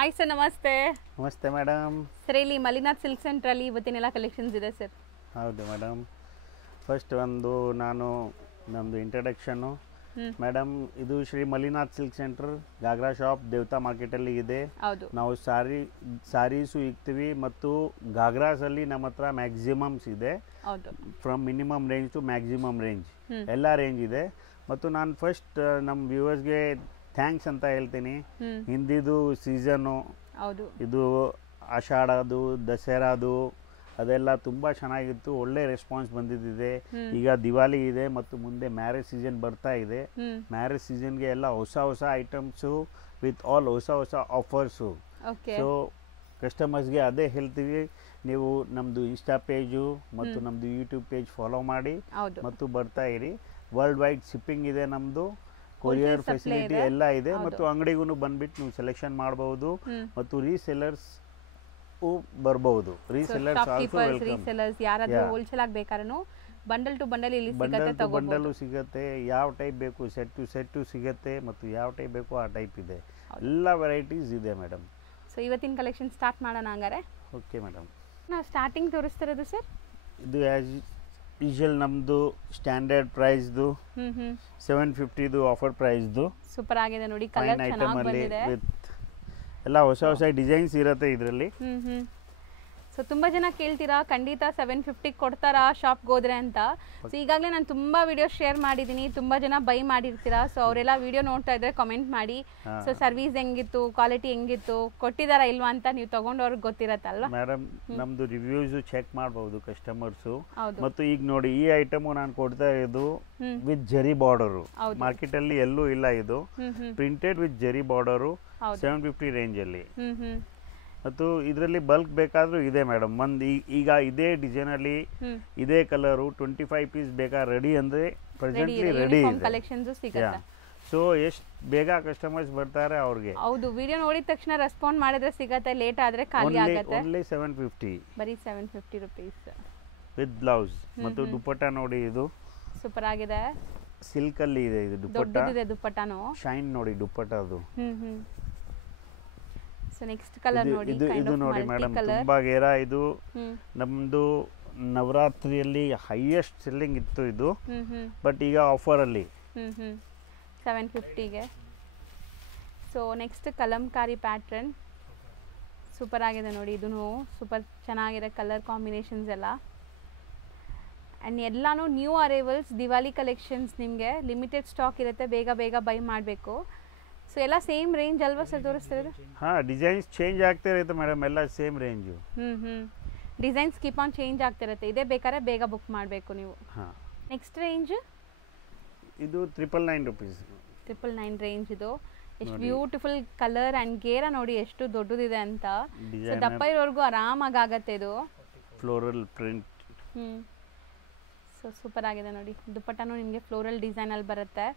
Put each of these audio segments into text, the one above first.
Hi sir, ನಮಸ್ತೆ. ನಮಸ್ತೆ madam. Sir, ಇಲ್ಲಿ ಮಲಿನಾಥ್ ಸಿಲ್ಕ್ ಸೆಂಟ್ರಲ್ಲಿ ಇವತ್ತಿನೆಲ್ಲ ಕಲೆಕ್ಷನ್ಸ್ ಇದೆ ಸರ್. ಹೌದು ಮೇಡಮ್. ಫಸ್ಟ್ ನಮ್ಮದು ಇಂಟ್ರಡಕ್ಷನ್ನು. ಮೇಡಮ್, ಇದು Shri Malinath silk centre ghagra shop Devatha ಮಾರ್ಕೆಟಲ್ಲಿ ಇದೆ. ಹೌದು. ನಾವು ಸಾರೀಸು ಇಕ್ತೀವಿ ಮತ್ತು ಗಾಗ್ರಾಸಲ್ಲಿ ನಮ್ಮ ಹತ್ರ ಮ್ಯಾಕ್ಸಿಮಮ್ಸ್ ಇದೆ. ಹೌದು. From minimum range to maximum range ಎಲ್ಲ ರೇಂಜ್ ಇದೆ. ಮತ್ತು ನಾನು ಫಸ್ಟ್ ನಮ್ಮ ವ್ಯೂವರ್ಸ್ಗೆ ಥ್ಯಾಂಕ್ಸ್ ಅಂತ ಹೇಳ್ತೀನಿ. ಹಿಂದಿದು ಸೀಸನ್ನು, ಹೌದು, ಇದು ಆಷಾಢದು, ದಸರಾದು ಅದೆಲ್ಲ ತುಂಬ ಚೆನ್ನಾಗಿತ್ತು. ಒಳ್ಳೆ ರೆಸ್ಪಾನ್ಸ್ ಬಂದಿದ್ದಿದೆ. ಈಗ ದಿವಾಲಿ ಇದೆ ಮತ್ತು ಮುಂದೆ ಮ್ಯಾರೇಜ್ ಸೀಸನ್ ಬರ್ತಾ ಇದೆ. ಮ್ಯಾರೇಜ್ ಸೀಸನ್ಗೆ ಎಲ್ಲ ಹೊಸ ಹೊಸ ಐಟಮ್ಸು ವಿತ್ ಆಲ್ ಹೊಸ ಹೊಸ ಆಫರ್ಸು. ಸೊ ಕಸ್ಟಮರ್ಸ್ಗೆ ಅದೇ ಹೇಳ್ತೀವಿ, ನೀವು ನಮ್ಮದು ಇನ್ಸ್ಟಾ ಪೇಜು ಮತ್ತು ನಮ್ಮದು ಯೂಟ್ಯೂಬ್ ಪೇಜ್ ಫಾಲೋ ಮಾಡಿ ಮತ್ತು ಬರ್ತಾ ಇರಿ. ವರ್ಲ್ಡ್ ವೈಡ್ ಶಿಪ್ಪಿಂಗ್ ಇದೆ, ನಮ್ಮದು ಕೊರಿಯರ್ ಫೆಸಿಲಿಟಿ ಎಲ್ಲ ಇದೆ. ಮತ್ತು ಅಂಗಡಿಗೂ ಬಂದ್ಬಿಟ್ಟು ನೀವು ಸೆಲೆಕ್ಷನ್ ಮಾಡಬಹುದು ಮತ್ತು ರೀಸೆಲ್ಲರ್ಸ್ ಬರಬಹುದು. ರೀಸೆಲ್ಲರ್ಸ್ ಯಾರಾದರೂ ಹೋಲ್ಸೇಲ್ ಆಗಿ ಬೇಕಾದ್ರೂ ಬಂಡಲ್ ಟು ಬಂಡಲ್ ಇಲ್ಲಿ ಸಿಗುತ್ತೆ, ಬಂಡಲು ಸಿಗುತ್ತೆ. ಯಾವ ಟೈಪ್ ಬೇಕು ಸೆಟ್ ಟು ಸೆಟ್ಟು ಸಿಗುತ್ತೆ ಮತ್ತು ಯಾವ ಟೈಪ್ ಬೇಕು ಆ ಟೈಪ್ ಇದೆ. ಎಲ್ಲ ವೆರೈಟೀಸ್ ಇದೆ ಮೇಡಮ್. ಸೊ ಇವತ್ತಿನ ಕಲೆಕ್ಷನ್ ಸ್ಟಾರ್ಟ್ ಮಾಡೋಣ ಹಂಗಾರೆ. Okay madam. ನಾವು ಸ್ಟಾರ್ಟಿಂಗ್ ತೋರಿಸ್ತಿರೋದು ಸರ್, ಇದು ಆ್ಯಸ್ ಯೂಶುವಲ್ ನಮ್ಮದು ಸ್ಟ್ಯಾಂಡರ್ಡ್ ಪ್ರೈಸ್ದು 750 ಆಫರ್ ಪ್ರೈಸ್ದು. ಸೂಪರ್ ಆಗಿದೆ ನೋಡಿ, ಕಲರ್ ಚೆನ್ನಾಗಿ ಬಂದಿದೆ. ಎಲ್ಲ ಹೊಸ ಹೊಸ ಡಿಸೈನ್ಸ್ ಇರುತ್ತೆ ಇದರಲ್ಲಿ. ಸೊ ತುಂಬ ಜನ ಕೇಳ್ತೀರಾ ಖಂಡಿತ 750 ಕೊಡ್ತಾರಾ ಶಾಪ್ಗೆ ಹೋದ್ರೆ ಅಂತ. ಸೊ ಈಗಾಗಲೇ ನಾನು ತುಂಬ ವಿಡಿಯೋ ಶೇರ್ ಮಾಡಿದ್ದೀನಿ, ತುಂಬ ಜನ ಬೈ ಮಾಡಿರ್ತೀರಾ. ಸೊ ಅವರೆಲ್ಲ ವಿಡಿಯೋ ನೋಡ್ತಾ ಇದ್ರೆ ಕಮೆಂಟ್ ಮಾಡಿ, ಸೊ ಸರ್ವಿಸ್ ಹೆಂಗಿತ್ತು, ಕ್ವಾಲಿಟಿ ಹೆಂಗಿತ್ತು, ಕೊಟ್ಟಿದ್ದಾರಾ ಇಲ್ವಾ ಅಂತ ನೀವು ತಗೊಂಡವ್ರಿಗೆ ಗೊತ್ತಿರತ್ತಲ್ವಾ. ಮೇಡಮ್, ನಮ್ದು ರಿವ್ಯೂಸ್ ಚೆಕ್ ಮಾಡಬಹುದು ಕಸ್ಟಮರ್ಸು. ಮತ್ತು ಈಗ ನೋಡಿ, ಈ ಐಟಮು ನಾನು ಕೊಡ್ತಾ ಇರೋದು ವಿತ್ ಜರಿ ಬಾರ್ಡರು. ಮಾರ್ಕೆಟ್ ಅಲ್ಲಿ ಎಲ್ಲೂ ಇಲ್ಲ ಇದು. ಪ್ರಿಂಟೆಡ್ ವಿತ್ ಜರಿ ಬಾರ್ಡರು 750 ರೇಂಜಲ್ಲಿ. ಮತ್ತು ಇದರಲ್ಲಿ ಬಲ್ಕ್ ಬೇಕಾದ್ರೂ ಇದೆ ಮೇಡಮ್. ಈಗ ಇದೇ ಡಿಸೈನ್ ಅಲ್ಲಿ ಇದೇ ಕಲರು 25 ಪೀಸ್ ಬೇಕಾ ರೆಡಿ ಅಂದ್ರೆ ಪ್ರೆಸೆಂಟ್ಲಿ ರೆಡಿ ಇದೆ. ಸೊ ಎಷ್ಟು ಬೇಗ ಕಸ್ಟಮರ್ಸ್ ಬರ್ತಾರೆ ಅವ್ರಿಗೆ. ಹೌದು, ವಿಡಿಯೋ ನೋಡಿದ ತಕ್ಷಣ ರೆಸ್ಪಾಂಡ್ ಮಾಡಿದ್ರೆ ಸಿಗತ್ತೆ, ಲೇಟ್ ಆದ್ರೆ ಖಾಲಿ ಆಗುತ್ತೆ. ಓನ್ಲಿ 750, ಬರೀ 750 ರುಪೀಸ್ ವಿತ್ ಬ್ಲೌಸ್. ಮತ್ತು ದುಪ್ಪಟ್ಟ ನೋಡಿ, ಇದು ಸೂಪರ್ ಆಗಿದೆ, ಸಿಲ್ಕ್ ಅಲ್ಲಿ ಇದೆ. ಇದು ದುಪ್ಪಟ್ಟಾನು ಶೈನ್ ನೋಡಿ, ದುಪ್ಪಟ್ಟ ಅದು. ಸೊ ನೆಕ್ಸ್ಟ್ ಕಲರ್ ನೋಡಿ, ಇದು ನೋಡಿ ಮೇಡಮ್, ತುಂಬಾ ಗೇರಾ. ಇದು ನಮ್ದು ನವರಾತ್ರಿಯಲ್ಲಿ ಹೈಯೆಸ್ಟ್ ಸೆಲ್ಲಿಂಗ್ ಇತ್ತು ಇದು. ಬಟ್ ಈಗ ಆಫರ್ ಅಲ್ಲಿ 750ಗೆ. So next kalamkari pattern super ಆಗಿದೆ ನೋಡಿ, ಇದೂ ಸೂಪರ್ ಚೆನ್ನಾಗಿದೆ ಕಲರ್ ಕಾಂಬಿನೇಷನ್ಸ್ ಎಲ್ಲ. ಆ್ಯಂಡ್ ಎಲ್ಲಾನು ನ್ಯೂ ಅರೈವಲ್ಸ್, ದಿವಾಲಿ ಕಲೆಕ್ಷನ್ಸ್. ನಿಮಗೆ ಲಿಮಿಟೆಡ್ ಸ್ಟಾಕ್ ಇರುತ್ತೆ, ಬೇಗ ಬೇಗ ಬೈ ಮಾಡಬೇಕು. ಸೊ ಎಲ್ಲ ಸೇಮ್ ರೇಂಜ್ ಅಲ್ವಾ ಸರ್ ತೋರಿಸ್ತಿರೋದು? ಹಾಂ, ಡಿಸೈನ್ಸ್ ಚೇಂಜ್ ಆಗ್ತಾ ಇರುತ್ತೆ ಮೇಡಮ್, ಎಲ್ಲ same range. Designs keep on change ಆಗ್ತಿರುತ್ತೆ. ಇದೇ ಬೇಕಾದ್ರೆ ಬೇಗ ಬುಕ್ ಮಾಡಬೇಕು ನೀವು. ಹಾಂ. ನೆಕ್ಸ್ಟ್ ರೇಂಜ್ ಇದು 999 ರುಪೀಸ್. 999 ರೇಂಜ್. ಇದು ಎಷ್ಟು ಬ್ಯೂಟಿಫುಲ್ ಕಲರ್ ಆ್ಯಂಡ್ ಗೇರ ನೋಡಿ ಎಷ್ಟು ದೊಡ್ಡದಿದೆ ಅಂತ. ಸೊ ದಪ್ಪ ಇರೋರ್ಗೂ ಆರಾಮಾಗಿ ಆಗತ್ತೆ ಇದು. Floral print. ಸೊ ಸೂಪರ್ ಆಗಿದೆ ನೋಡಿ, ದುಪ್ಪಟ್ಟನು ನಿಮಗೆ ಫ್ಲೋರಲ್ ಡಿಸೈನಲ್ಲಿ ಬರುತ್ತೆ.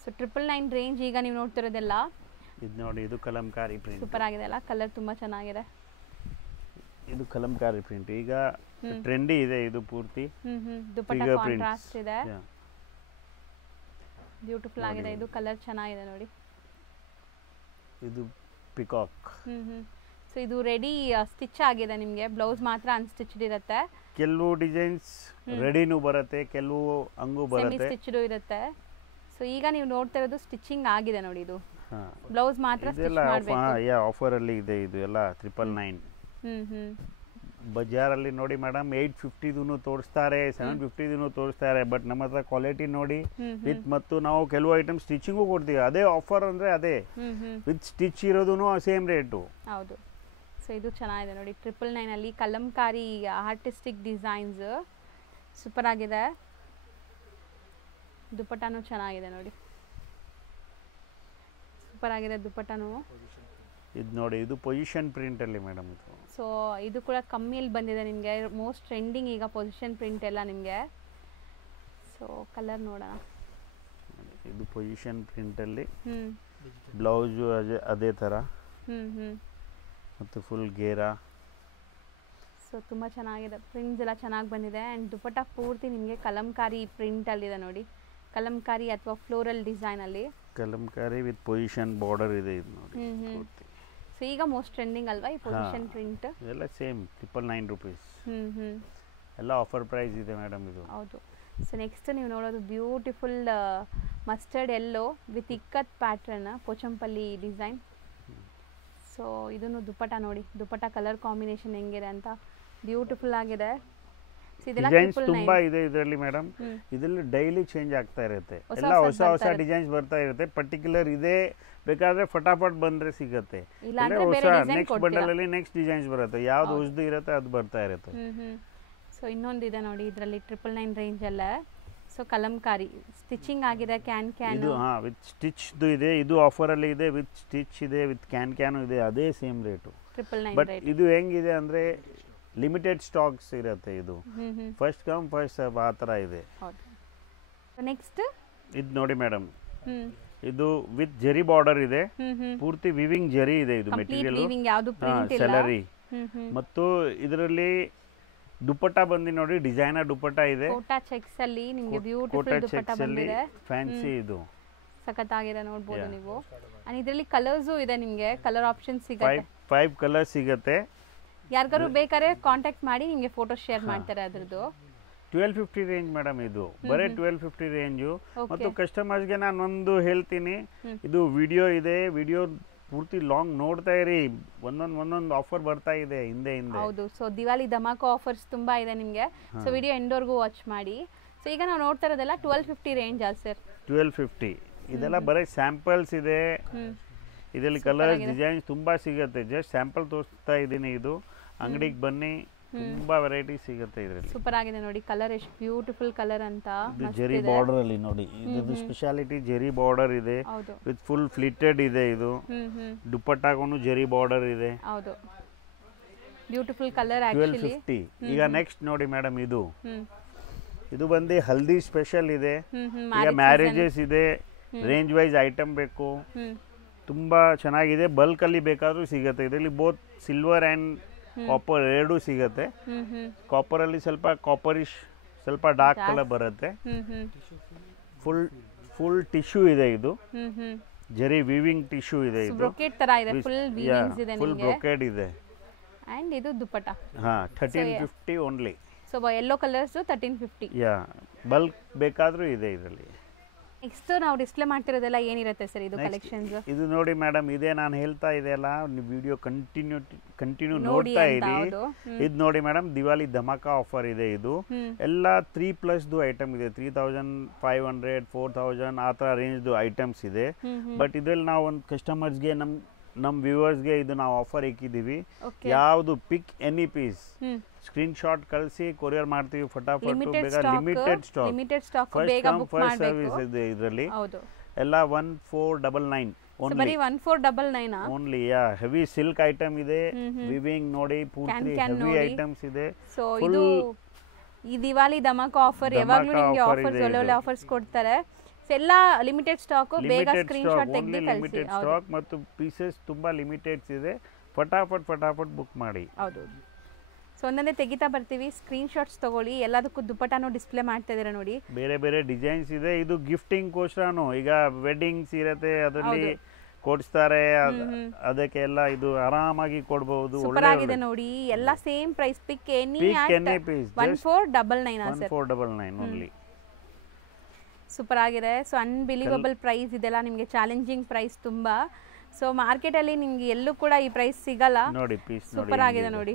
So 999 range. ಈಗ ನೀವು ನೋಡ್ತಿರೋದೆಲ್ಲ ಇದು ನೋಡಿ, ಇದು ಕಲಂಕಾರಿ ಪ್ರಿಂಟ್. ಸೂಪರ್ ಆಗಿದೆ ಅಲ್ಲ, ಕಲರ್ ತುಂಬ ಚೆನ್ನಾಗಿದೆ. ಇದು ಕಲಂಕಾರಿ ಪ್ರಿಂಟ್ ಈಗ ಟ್ರೆಂಡಿ ಇದೆ. ಇದು ಪೂರ್ತಿ ದುಪ್ಪಟ್ಟ ಕಾಂಟ್ರಾಸ್ಟ್ ಇದೆ, ಬ್ಯೂಟಿಫುಲ್ ಆಗಿದೆ. ಇದು ಕಲರ್ ಚೆನ್ನಾಗಿದೆ ನೋಡಿ. ಇದು ಪಿಕಾಕ್. ಸೊ ಇದು ರೆಡಿ ಸ್ಟಿಚ್ ಆಗಿದೆ ನಿಮಗೆ, ಬ್ಲೌಸ್ ಮಾತ್ರ ಅನ್ಸ್ಟಿಚ್ಡ್ ಇರುತ್ತೆ. ಕೆಲವು ಡಿಸೈನ್ಸ್ ರೆಡಿನೂ ಬರುತ್ತೆ, ಕೆಲವು ಹಂಗೂ ಬರುತ್ತೆ, ಸ್ಟಿಚ್ಡ್ ಇರುತ್ತೆ. ಸೊ ಈಗ ನೀವು ನೋಡ್ತಾ ಇರೋದು ಸ್ಟಿಚಿಂಗ್ ಆಗಿದೆ ನೋಡಿ, ಇದು ಬ್ಲೌಸ್ ಮಾತ್ರ ಸ್ಟಿಚ್ ಮಾಡಬೇಕು. ಆಫರ್ ಅಲ್ಲಿ ಇದೆ ಇದು ಎಲ್ಲ 999. ಬಜಾರಲ್ಲಿ ನೋಡಿ ಮೇಡಮ್ 850 ತೋರಿಸ್ತಾರೆ, 750 ತೋರಿಸ್ತಾರೆ. ಬಟ್ ನಮ್ಮ ಹತ್ರ ಕ್ವಾಲಿಟಿ ನೋಡಿ ವಿತ್, ಮತ್ತು ನಾವು ಕೆಲವು ಐಟಮ್ ಸ್ಟಿಚಿಂಗು ಕೊಡ್ತೀವಿ. ಅದೇ ಆಫರ್ ಅಂದ್ರೆ ಅದೇ ವಿತ್ ಸ್ಟಿಚ್ ಇರೋದು ಸೇಮ್ ರೇಟು. ಹೌದು. ಸೊ ಇದು ಚೆನ್ನಾಗಿದೆ ನೋಡಿ, 999 ಅಲ್ಲಿ ಕಲಂಕಾರಿ ಆರ್ಟಿಸ್ಟಿಕ್ ಡಿಸೈನ್ಸ್ ಸೂಪರ್ ಆಗಿದೆ. ದುಪ್ಪಟ್ಟನು ಚೆನ್ನಾಗಿದೆ ನೋಡಿ, ಸೂಪರ್ ಆಗಿದೆ ದುಪ್ಪಟ್ಟನು. ಇದು ನೋಡಿ, ಇದು ಪೊಸಿಷನ್ ಪ್ರಿಂಟ್ ಅಲ್ಲಿ ಮೇಡಮ್. ಇದು ಸೊ ಇದು ಕೂಡ ಕಮ್ಮಿಯಲ್ಲಿ ಬಂದಿದೆ ನಿಮಗೆ, ಮೋಸ್ಟ್ ಟ್ರೆಂಡಿಂಗ್ ಈಗ ಪೊಸಿಷನ್ ಪ್ರಿಂಟ್ ಎಲ್ಲ ನಿಮಗೆ. ಸೊ ಕಲರ್ ನೋಡೋಣ. ಇದು ಪೊಸಿಷನ್ ಪ್ರಿಂಟ್ ಅಲ್ಲಿ ಬ್ಲೌಸು ಅದೇ ಥರ ಮತ್ತು ಫುಲ್ ಗೇರಾ. ಸೊ ತುಂಬ ಚೆನ್ನಾಗಿದೆ, ಪ್ರಿಂಟ್ಸ್ ಎಲ್ಲ ಚೆನ್ನಾಗಿ ಬಂದಿದೆ. ಆ್ಯಂಡ್ ದುಪ್ಪಟ್ಟ ಪೂರ್ತಿ ನಿಮಗೆ ಕಲಂಕಾರಿ ಪ್ರಿಂಟಲ್ಲಿದೆ ನೋಡಿ, ಕಲಂಕಾರಿ ಅಥವಾ ಫ್ಲೋರಲ್ ಡಿಸೈನಲ್ಲಿ. ಕಲಂಕಾರಿ ವಿತ್ ಪೊಸಿಷನ್ ಬಾರ್ಡರ್ ಇದೆ ಇದು ನೋಡಿ. ಸೊ ಈಗ ಮೋಸ್ಟ್ ಟ್ರೆಂಡಿಂಗ್ ಅಲ್ವಾ ಈ ಪೊಸಿಷನ್ ಪ್ರಿಂಟ್? ಇದೆಲ್ಲ ಸೇಮ್ 999 rupees. ಎಲ್ಲ ಆಫರ್ ಪ್ರೈಸ್ ಇದೆ ಮೇಡಮ್ ಇದು. ಹೌದು. ಸೊ ನೆಕ್ಸ್ಟ್ ನೀವು ನೋಡೋದು beautiful mustard yellow with ikat pattern Pochampally design. So ಇದನ್ನು ದುಪ್ಪಟ ನೋಡಿ, ದುಪ್ಪಟ ಕಲರ್ ಕಾಂಬಿನೇಷನ್ ಹೆಂಗಿದೆ ಅಂತ ಬ್ಯೂಟಿಫುಲ್ ಆಗಿದೆ. ಡಿಸೈನ್ಸ್ ತುಂಬಾ ಇದೆ ಇದರಲ್ಲಿ ಮೇಡಮ್. ಇದರಲ್ಲಿ ಡೈಲಿ ಚೇಂಜ್ ಆಗ್ತಾ ಇರುತ್ತೆ, ಎಲ್ಲ ಹೊಸ ಹೊಸ ಡಿಸೈನ್ಸ್ ಬರ್ತಾ ಇರುತ್ತೆ. ಪರ್ಟಿಕ್ಯುಲರ್ ಇದೆ ಬೇಕಾದ್ರೆ ಫಟಾಫಟ್ ಬಂದ್ರೆ ಸಿಗುತ್ತೆ, ಹೊಸ ನೆಕ್ಸ್ಟ್ ಬಂಡಲ್ ಅಲ್ಲಿ ನೆಕ್ಸ್ಟ್ ಡಿಸೈನ್ಸ್ ಬರುತ್ತೆ, ಯಾವ್ದು ಹೊಸದು ಇರುತ್ತೆ ಅದು ಬರ್ತಾ ಇರುತ್ತೆ. ಸೊ ಇನ್ನೊಂದಿದೆ ನೋಡಿ ಇದರಲ್ಲಿ 999 ರೇಂಜ್ ಅಲ್ಲ. ಸೊ ಕಲಂಕಾರಿ ಸ್ಟಿಚಿಂಗ್ ಆಗಿದೆ, ಕ್ಯಾನ್ ಇದು ವಿತ್ ಸ್ಟಿಚ್ ಇದೆ, ಇದು ಆಫರ್ ಅಲ್ಲಿ ಇದೆ, ವಿತ್ ಸ್ಟಿಚ್ ಇದೆ, ವಿತ್ ಕ್ಯಾನ್ ಇದೆ, ಅದೇ ಸೇಮ್ ರೇಟು. 999 ಬಟ್ ಇದು ಹೆಂಗಿದೆ ಅಂದ್ರೆ ಲಿಮಿಟೆಡ್ ಸ್ಟಾಕ್ಸ್ ಇರುತ್ತೆ, ಇದು ಫಸ್ಟ್ ಕಮ್ ಫಸ್ಟ್ ಸರ್ವ್ ಆ ಥರ ಇದೆ. ನೆಕ್ಸ್ಟ್ ಇದು ನೋಡಿ ಮೇಡಮ್, ಇದು ವಿತ್ ಜರಿ ಬಾರ್ಡರ್ ಇದೆ, ಪೂರ್ತಿ ವಿವಿಂಗ್ ಜರಿ ಇದೆ, ಇದು ಮೆಟೀರಿಯಲ್ ಸ್ಯಾಲರಿ. ಮತ್ತು ಇದರಲ್ಲಿ ದುಪ್ಪಟ್ಟ ಬಂದು ನೋಡಿ ಡಿಸೈನರ್ ದುಪ್ಪಟ್ಟ ಇದೆ, ಕೋಟಾ ಚೆಕ್ಸ್ ಅಲ್ಲಿ ನಿಮಗೆ ಬ್ಯೂಟಿಫುಲ್ ದುಪ್ಪಟ್ಟ ಬಂದಿದೆ, ಫ್ಯಾನ್ಸಿ ಇದು ಸಖತ್ತಾಗಿದೆ ನೋಡಬಹುದು ನೀವು. ಅಂಡ್ ಇದರಲ್ಲಿ ಕಲರ್ಸ್ ಇದೆ, ನಿಮಗೆ ಕಲರ್ ಆಪ್ಷನ್ ಸಿಗುತ್ತೆ, 5 ಕಲರ್ ಸಿಗುತ್ತೆ. ಯಾರಿಗಾರು ಬೇಕಾದ್ರೆ ಕಾಂಟ್ಯಾಕ್ಟ್ ಮಾಡಿ ನಿಮಗೆ ಫೋಟೋ ಶೇರ್ ಮಾಡ್ತಾರೆ ಅದರದ್ದು. 1250 ರೇಂಜ್ ಮೇಡಮ್, ಇದು ಬರೀ 1250 ರೇಂಜು. ಮತ್ತು ಕಸ್ಟಮರ್ಸ್ಗೆ ನಾನು ಒಂದು ಹೇಳ್ತೀನಿ, ಇದು ವಿಡಿಯೋ ಇದೆ, ವಿಡಿಯೋ ಪೂರ್ತಿ ಲಾಂಗ್ ನೋಡ್ತಾ ಇರಿ, ಒಂದೊಂದು ಆಫರ್ ಬರ್ತಾ ಇದೆ ಹಿಂದೆ. ಹೌದು. ಸೊ ದಿವಾಲಿ ಧಮಾಕಾ ಆಫರ್ಸ್ ತುಂಬಾ ಇದೆ ನಿಮಗೆ, ಸೊ ವಿಡಿಯೋ ಎಂಡ್ವರೆಗೂ ವಾಚ್ ಮಾಡಿ. ಸೊ ಈಗ ನಾವು ನೋಡ್ತಾ ಇರೋದೆಲ್ಲ 1250 ರೇಂಜ್ ಆ ಸರ್? 1250. ಇದೆಲ್ಲ ಬರೀ ಸ್ಯಾಂಪಲ್ಸ್ ಇದೆ, ಇದರಲ್ಲಿ ಕಲರ್ಸ್ ಡಿಸೈನ್ಸ್ ತುಂಬಾ ಸಿಗುತ್ತೆ. ಜಸ್ಟ್ ಸ್ಯಾಂಪಲ್ ತೋರಿಸ್ತಾ ಇದ್ದೀನಿ, ಇದು ಅಂಗಡಿಗೆ ಬನ್ನಿ, ತುಂಬಾ ವೆರೈಟಿ ಸಿಗುತ್ತೆ ಇದರಲ್ಲಿ. ಸೂಪರ್ ಆಗಿದೆ ನೋಡಿ, ಕಲರ್ ಎಷ್ಟು ಬ್ಯೂಟಿಫುಲ್ ಕಲರ್ ಅಂತ. ಇದು ಜರಿ ಬಾರ್ಡರ್ ಅಲ್ಲಿ ನೋಡಿ, ಇದು ಸ್ಪೆಷಾಲಿಟಿ ಜರಿ ಬಾರ್ಡರ್ ಇದೆ, ವಿತ್ ಫುಲ್ ಫ್ಲಿಟೆಡ್ ಇದೆ. ಇದು ದುಪ್ಪಟ್ಟಾಗೂ ಜರಿ ಬಾರ್ಡರ್ ಇದೆ. ಹೌದು, ಬ್ಯೂಟಿಫುಲ್ ಕಲರ್ ಆಕ್ಚುಲಿ. 1250. ಈಗ ನೆಕ್ಸ್ಟ್ ನೋಡಿ ಮೇಡಮ್, ಇದು ಬಂದು ಹಲ್ದಿ ಸ್ಪೆಷಲ್ ಇದೆ, ಈಗ ಮ್ಯಾರೇಜಸ್ ಇದೆ, ರೇಂಜ್ ವೈಸ್ ಐಟಮ್ ಬೇಕು, ತುಂಬಾ ಚೆನ್ನಾಗಿದೆ. ಬಲ್ಕ್ ಅಲ್ಲಿ ಬೇಕಾದ್ರೂ ಸಿಗುತ್ತೆ. ಇದರಲ್ಲಿ ಬೋತ್ ಸಿಲ್ವರ್ ಅಂಡ್ ಕಾಪರ್ ಎರಡೂ ಸಿಗುತ್ತೆ. ಕಾಪರ್ ಅಲ್ಲಿ ಸ್ವಲ್ಪ ಕಾಪರಿಶ್, ಸ್ವಲ್ಪ ಡಾರ್ಕ್ ಕಲರ್ ಬರುತ್ತೆ. ಫುಲ್ ಟಿಶ್ಯೂ ಇದೆ, ಇದು ಜರಿ ವೀವಿಂಗ್ ಟಿಶ್ಯೂ ಇದೆ, ಇದು ಬ್ರೊಕೇಡ್ ತರ ಇದೆ, ಫುಲ್ ವೀವಿಂಗ್ಸ್ ಇದೆ, ಫುಲ್ ಬ್ರೊಕೇಡ್ ಇದೆ. ಅಂಡ್ ಇದು ದುಪ್ಪಟ್ಟ 1350 only. So yellow colours 1350. Bulk ಬೇಕಾದ್ರೂ ಇದೆ ಇದರಲ್ಲಿ. ನೆಕ್ಸ್ಟ್ ನಾವು ಡಿಸ್ಪ್ಲೇ ಮಾಡ್ತಿರೋದೆಲ್ಲ ಏನಿರುತ್ತೆ ಸರ್ ಇದು ಕಲೆಕ್ಷನ್ಸ್? ಇದು ನೋಡಿ ಮೇಡಮ್, ಇದೇ ನಾನು ಹೇಳ್ತಾ ಇದೆಯಲ್ಲ, ನೀವು ವಿಡಿಯೋ ಕಂಟಿನ್ಯೂ ನೋಡ್ತಾ ಇರಿ. ಇದು ನೋಡಿ ಮೇಡಮ್, ದಿವಾಲಿ ಧಮಾಕಾ ಆಫರ್ ಇದೆ. ಇದು ಎಲ್ಲ 3+ ಐಟಮ್ ಇದೆ, 3500 4000 ಆ ಥರ ರೇಂಜ್ದು ಐಟಮ್ಸ್ ಇದೆ. ಬಟ್ ಇದ್ರಲ್ಲಿ ನಾವು ಒಂದು ಕಸ್ಟಮರ್ಸ್ಗೆ ನಮ್ಮ ವ್ಯೂವರ್ಸ್ಗೆ ಇದು ನಾವು ಆಫರ್ ಇಕ್ಕಿದ್ದೀವಿ. ಯಾವುದು pick any piece screenshot ಕಳಿಸಿ ಕೊರಿಯರ್ ಮಾಡ್ತೀವಿ ಫಟಾಫಟ್. Limited stock, first come first service ಇದೆ ಇದರಲ್ಲಿ. ಎಲ್ಲ 1499 ಓನ್ಲಿ. ಹೆವಿ ಸಿಲ್ಕ್ ಐಟಮ್ ಇದೆ, ವಿವಿಂಗ್ ನೋಡಿ, ಪೂರ್ತಿ ಹೆವಿ ಐಟಮ್ಸ್ ಇದೆ. ಸೊ ಇದು ಈ ದಿವಾಲಿ ಧಮಾಕಾ ಆಫರ್, ಯಾವಾಗಲೂ ನಿಮಗೆ ಆಫರ್ಸ್ ಒಳ್ಳೆ ಆಫರ್ಸ್ ಕೊಡ್ತಾರೆ. ಎಲ್ಲ ಲಿಮಿಟೆಡ್ ಸ್ಟಾಕ್, ಬೇಗ ಸ್ಕ್ರೀನ್ ಶಾಟ್ ತೆಗೆದು ಕಳಿಸಿ. ಲಿಮಿಟೆಡ್ ಸ್ಟಾಕ್ ಮತ್ತು ಪೀಸಸ್ ತುಂಬಾ ಲಿಮಿಟೆಡ್ಸ್ ಇದೆ, ಫಟಾಫಟ್ ಬುಕ್ ಮಾಡಿ. ಹೌದು. ಸೊ ಒಂದೊಂದೇ ತೆಗಿತಾ ಬರ್ತೀವಿ, ಸ್ಕ್ರೀನ್ ಶಾಟ್ಸ್ ತಗೊಳ್ಳಿ. ಎಲ್ಲದಕ್ಕೂ ದುಪ್ಪಟ್ಟನೂ ಡಿಸ್ಪ್ಲೇ ಮಾಡ್ತಾ ಇದ್ದೀರಾ ನೋಡಿ, ಬೇರೆ ಡಿಸೈನ್ಸ್ ಇದೆ. ಇದು ಗಿಫ್ಟಿಂಗ್ ಕೋಸ್ಕರನು, ಈಗ ವೆಡ್ಡಿಂಗ್ಸ್ ಇರುತ್ತೆ ಅದರಲ್ಲಿ ಕೊಡಿಸ್ತಾರೆ, ಅದಕ್ಕೆಲ್ಲ ಇದು ಆರಾಮಾಗಿ ಕೊಡಬಹುದು. ಸೂಪರ್ ಆಗಿದೆ ನೋಡಿ, ಎಲ್ಲ same price. Pick any piece 1499 only. Super ಆಗಿದೆ. ಸೊ ಅನ್ಬಿಲೀವಬಲ್ ಪ್ರೈಸ್ ಇದೆಲ್ಲ, ನಿಮಗೆ ಚಾಲೆಂಜಿಂಗ್ ಪ್ರೈಸ್ ತುಂಬಾ. ಸೊ ಮಾರ್ಕೆಟಲ್ಲಿ ನಿಮ್ಗೆ ಎಲ್ಲೂ ಕೂಡ ಈ ಪ್ರೈಸ್ ಸಿಗಲ್ಲ ನೋಡಿ. ಪೀಸ್ ಸೂಪರ್ ಆಗಿದೆ ನೋಡಿ,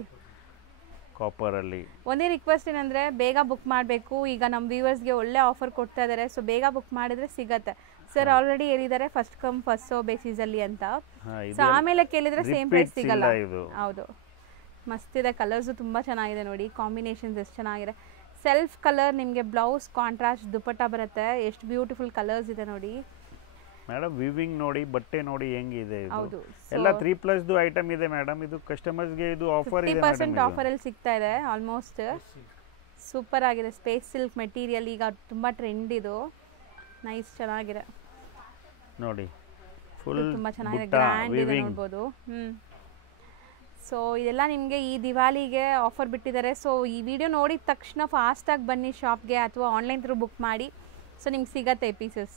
ಕಾಪರ್ ಅಲ್ಲಿ. ಒಂದೇ ರಿಕ್ವೆಸ್ಟ್ ಏನಂದ್ರೆ ಬೇಗ ಬುಕ್ ಮಾಡಬೇಕು. ಈಗ ನಮ್ಮ ವ್ಯೂವರ್ಸ್ಗೆ ಒಳ್ಳೆ ಆಫರ್ ಕೊಡ್ತಾ ಇದ್ದಾರೆ, ಸೊ ಬೇಗ ಬುಕ್ ಮಾಡಿದ್ರೆ ಸಿಗತ್ತೆ. ಸರ್ ಆಲ್ರೆಡಿ ಹೇಳಿದ್ದಾರೆ first come first so basis ಅಲ್ಲಿ ಅಂತ. ಸೊ ಆಮೇಲೆ ಕೇಳಿದ್ರೆ ಸೇಮ್ ಪ್ರೈಸ್ ಸಿಗಲ್ಲ. ಹೌದು, ಮಸ್ತ್ ಇದೆ. ಕಲರ್ಸ್ ತುಂಬಾ ಚೆನ್ನಾಗಿದೆ ನೋಡಿ, ಕಾಂಬಿನೇಷನ್ಸ್ ಎಷ್ಟು ಚೆನ್ನಾಗಿದೆ. ಸೆಲ್ಫ್ ಕಲರ್ ನಿಮಗೆ ಬ್ಲೌಸ್ ಕಾಂಟ್ರಾಸ್ಟ್ ದುಪ್ಪಟ್ಟ ಬರುತ್ತೆ, ಎಷ್ಟು ಬ್ಯೂಟಿಫುಲ್ ಕಲರ್ಸ್ ಇದೆ ನೋಡಿ ಮೇಡಮ್. ವಿವಿಂಗ್ ನೋಡಿ, ಬಟ್ಟೆ ನೋಡಿ ಹೆಂಗಿದೆ. ಹೌದು, ಎಲ್ಲ 3+ ಐಟಮ್ ಇದೆ ಮೇಡಮ್. ಇದು ಕಸ್ಟಮರ್ಸ್ಗೆ ಇದು ಆಫರ್ ಇದೆ, 50% ಆಫರ್ ಅಲ್ಲಿ ಸಿಗ್ತಾ ಇದೆ ಆಲ್ಮೋಸ್ಟ್. ಸೂಪರ್ ಆಗಿದೆ. ಸ್ಪೇಸ್ ಸಿಲ್ಕ್ ಮೆಟೀರಿಯಲ್ ಈಗ ತುಂಬಾ ಟ್ರೆಂಡ್, ಇದು ನೈಸ್, ಚೆನ್ನಾಗಿದೆ ನೋಡಿ. ಫುಲ್ ತುಂಬಾ ಚೆನ್ನಾಗಿದೆ, ಗ್ರ್ಯಾಂಡ್ ಇದೆ ನೋಡಬಹುದು. ಸೊ ಇದೆಲ್ಲ ನಿಮಗೆ ಈ ದಿವಾಲಿಗೆ ಆಫರ್ ಬಿಟ್ಟಿದ್ದಾರೆ. ಸೊ ಈ ವಿಡಿಯೋ ನೋಡಿದ ತಕ್ಷಣ ಫಾಸ್ಟಾಗಿ ಬನ್ನಿ ಶಾಪ್ಗೆ, ಅಥವಾ ಆನ್ಲೈನ್ ಥ್ರೂ ಬುಕ್ ಮಾಡಿ. ಸೊ ನಿಮ್ಗೆ ಸಿಗತ್ತೆ ಪೀಸಸ್.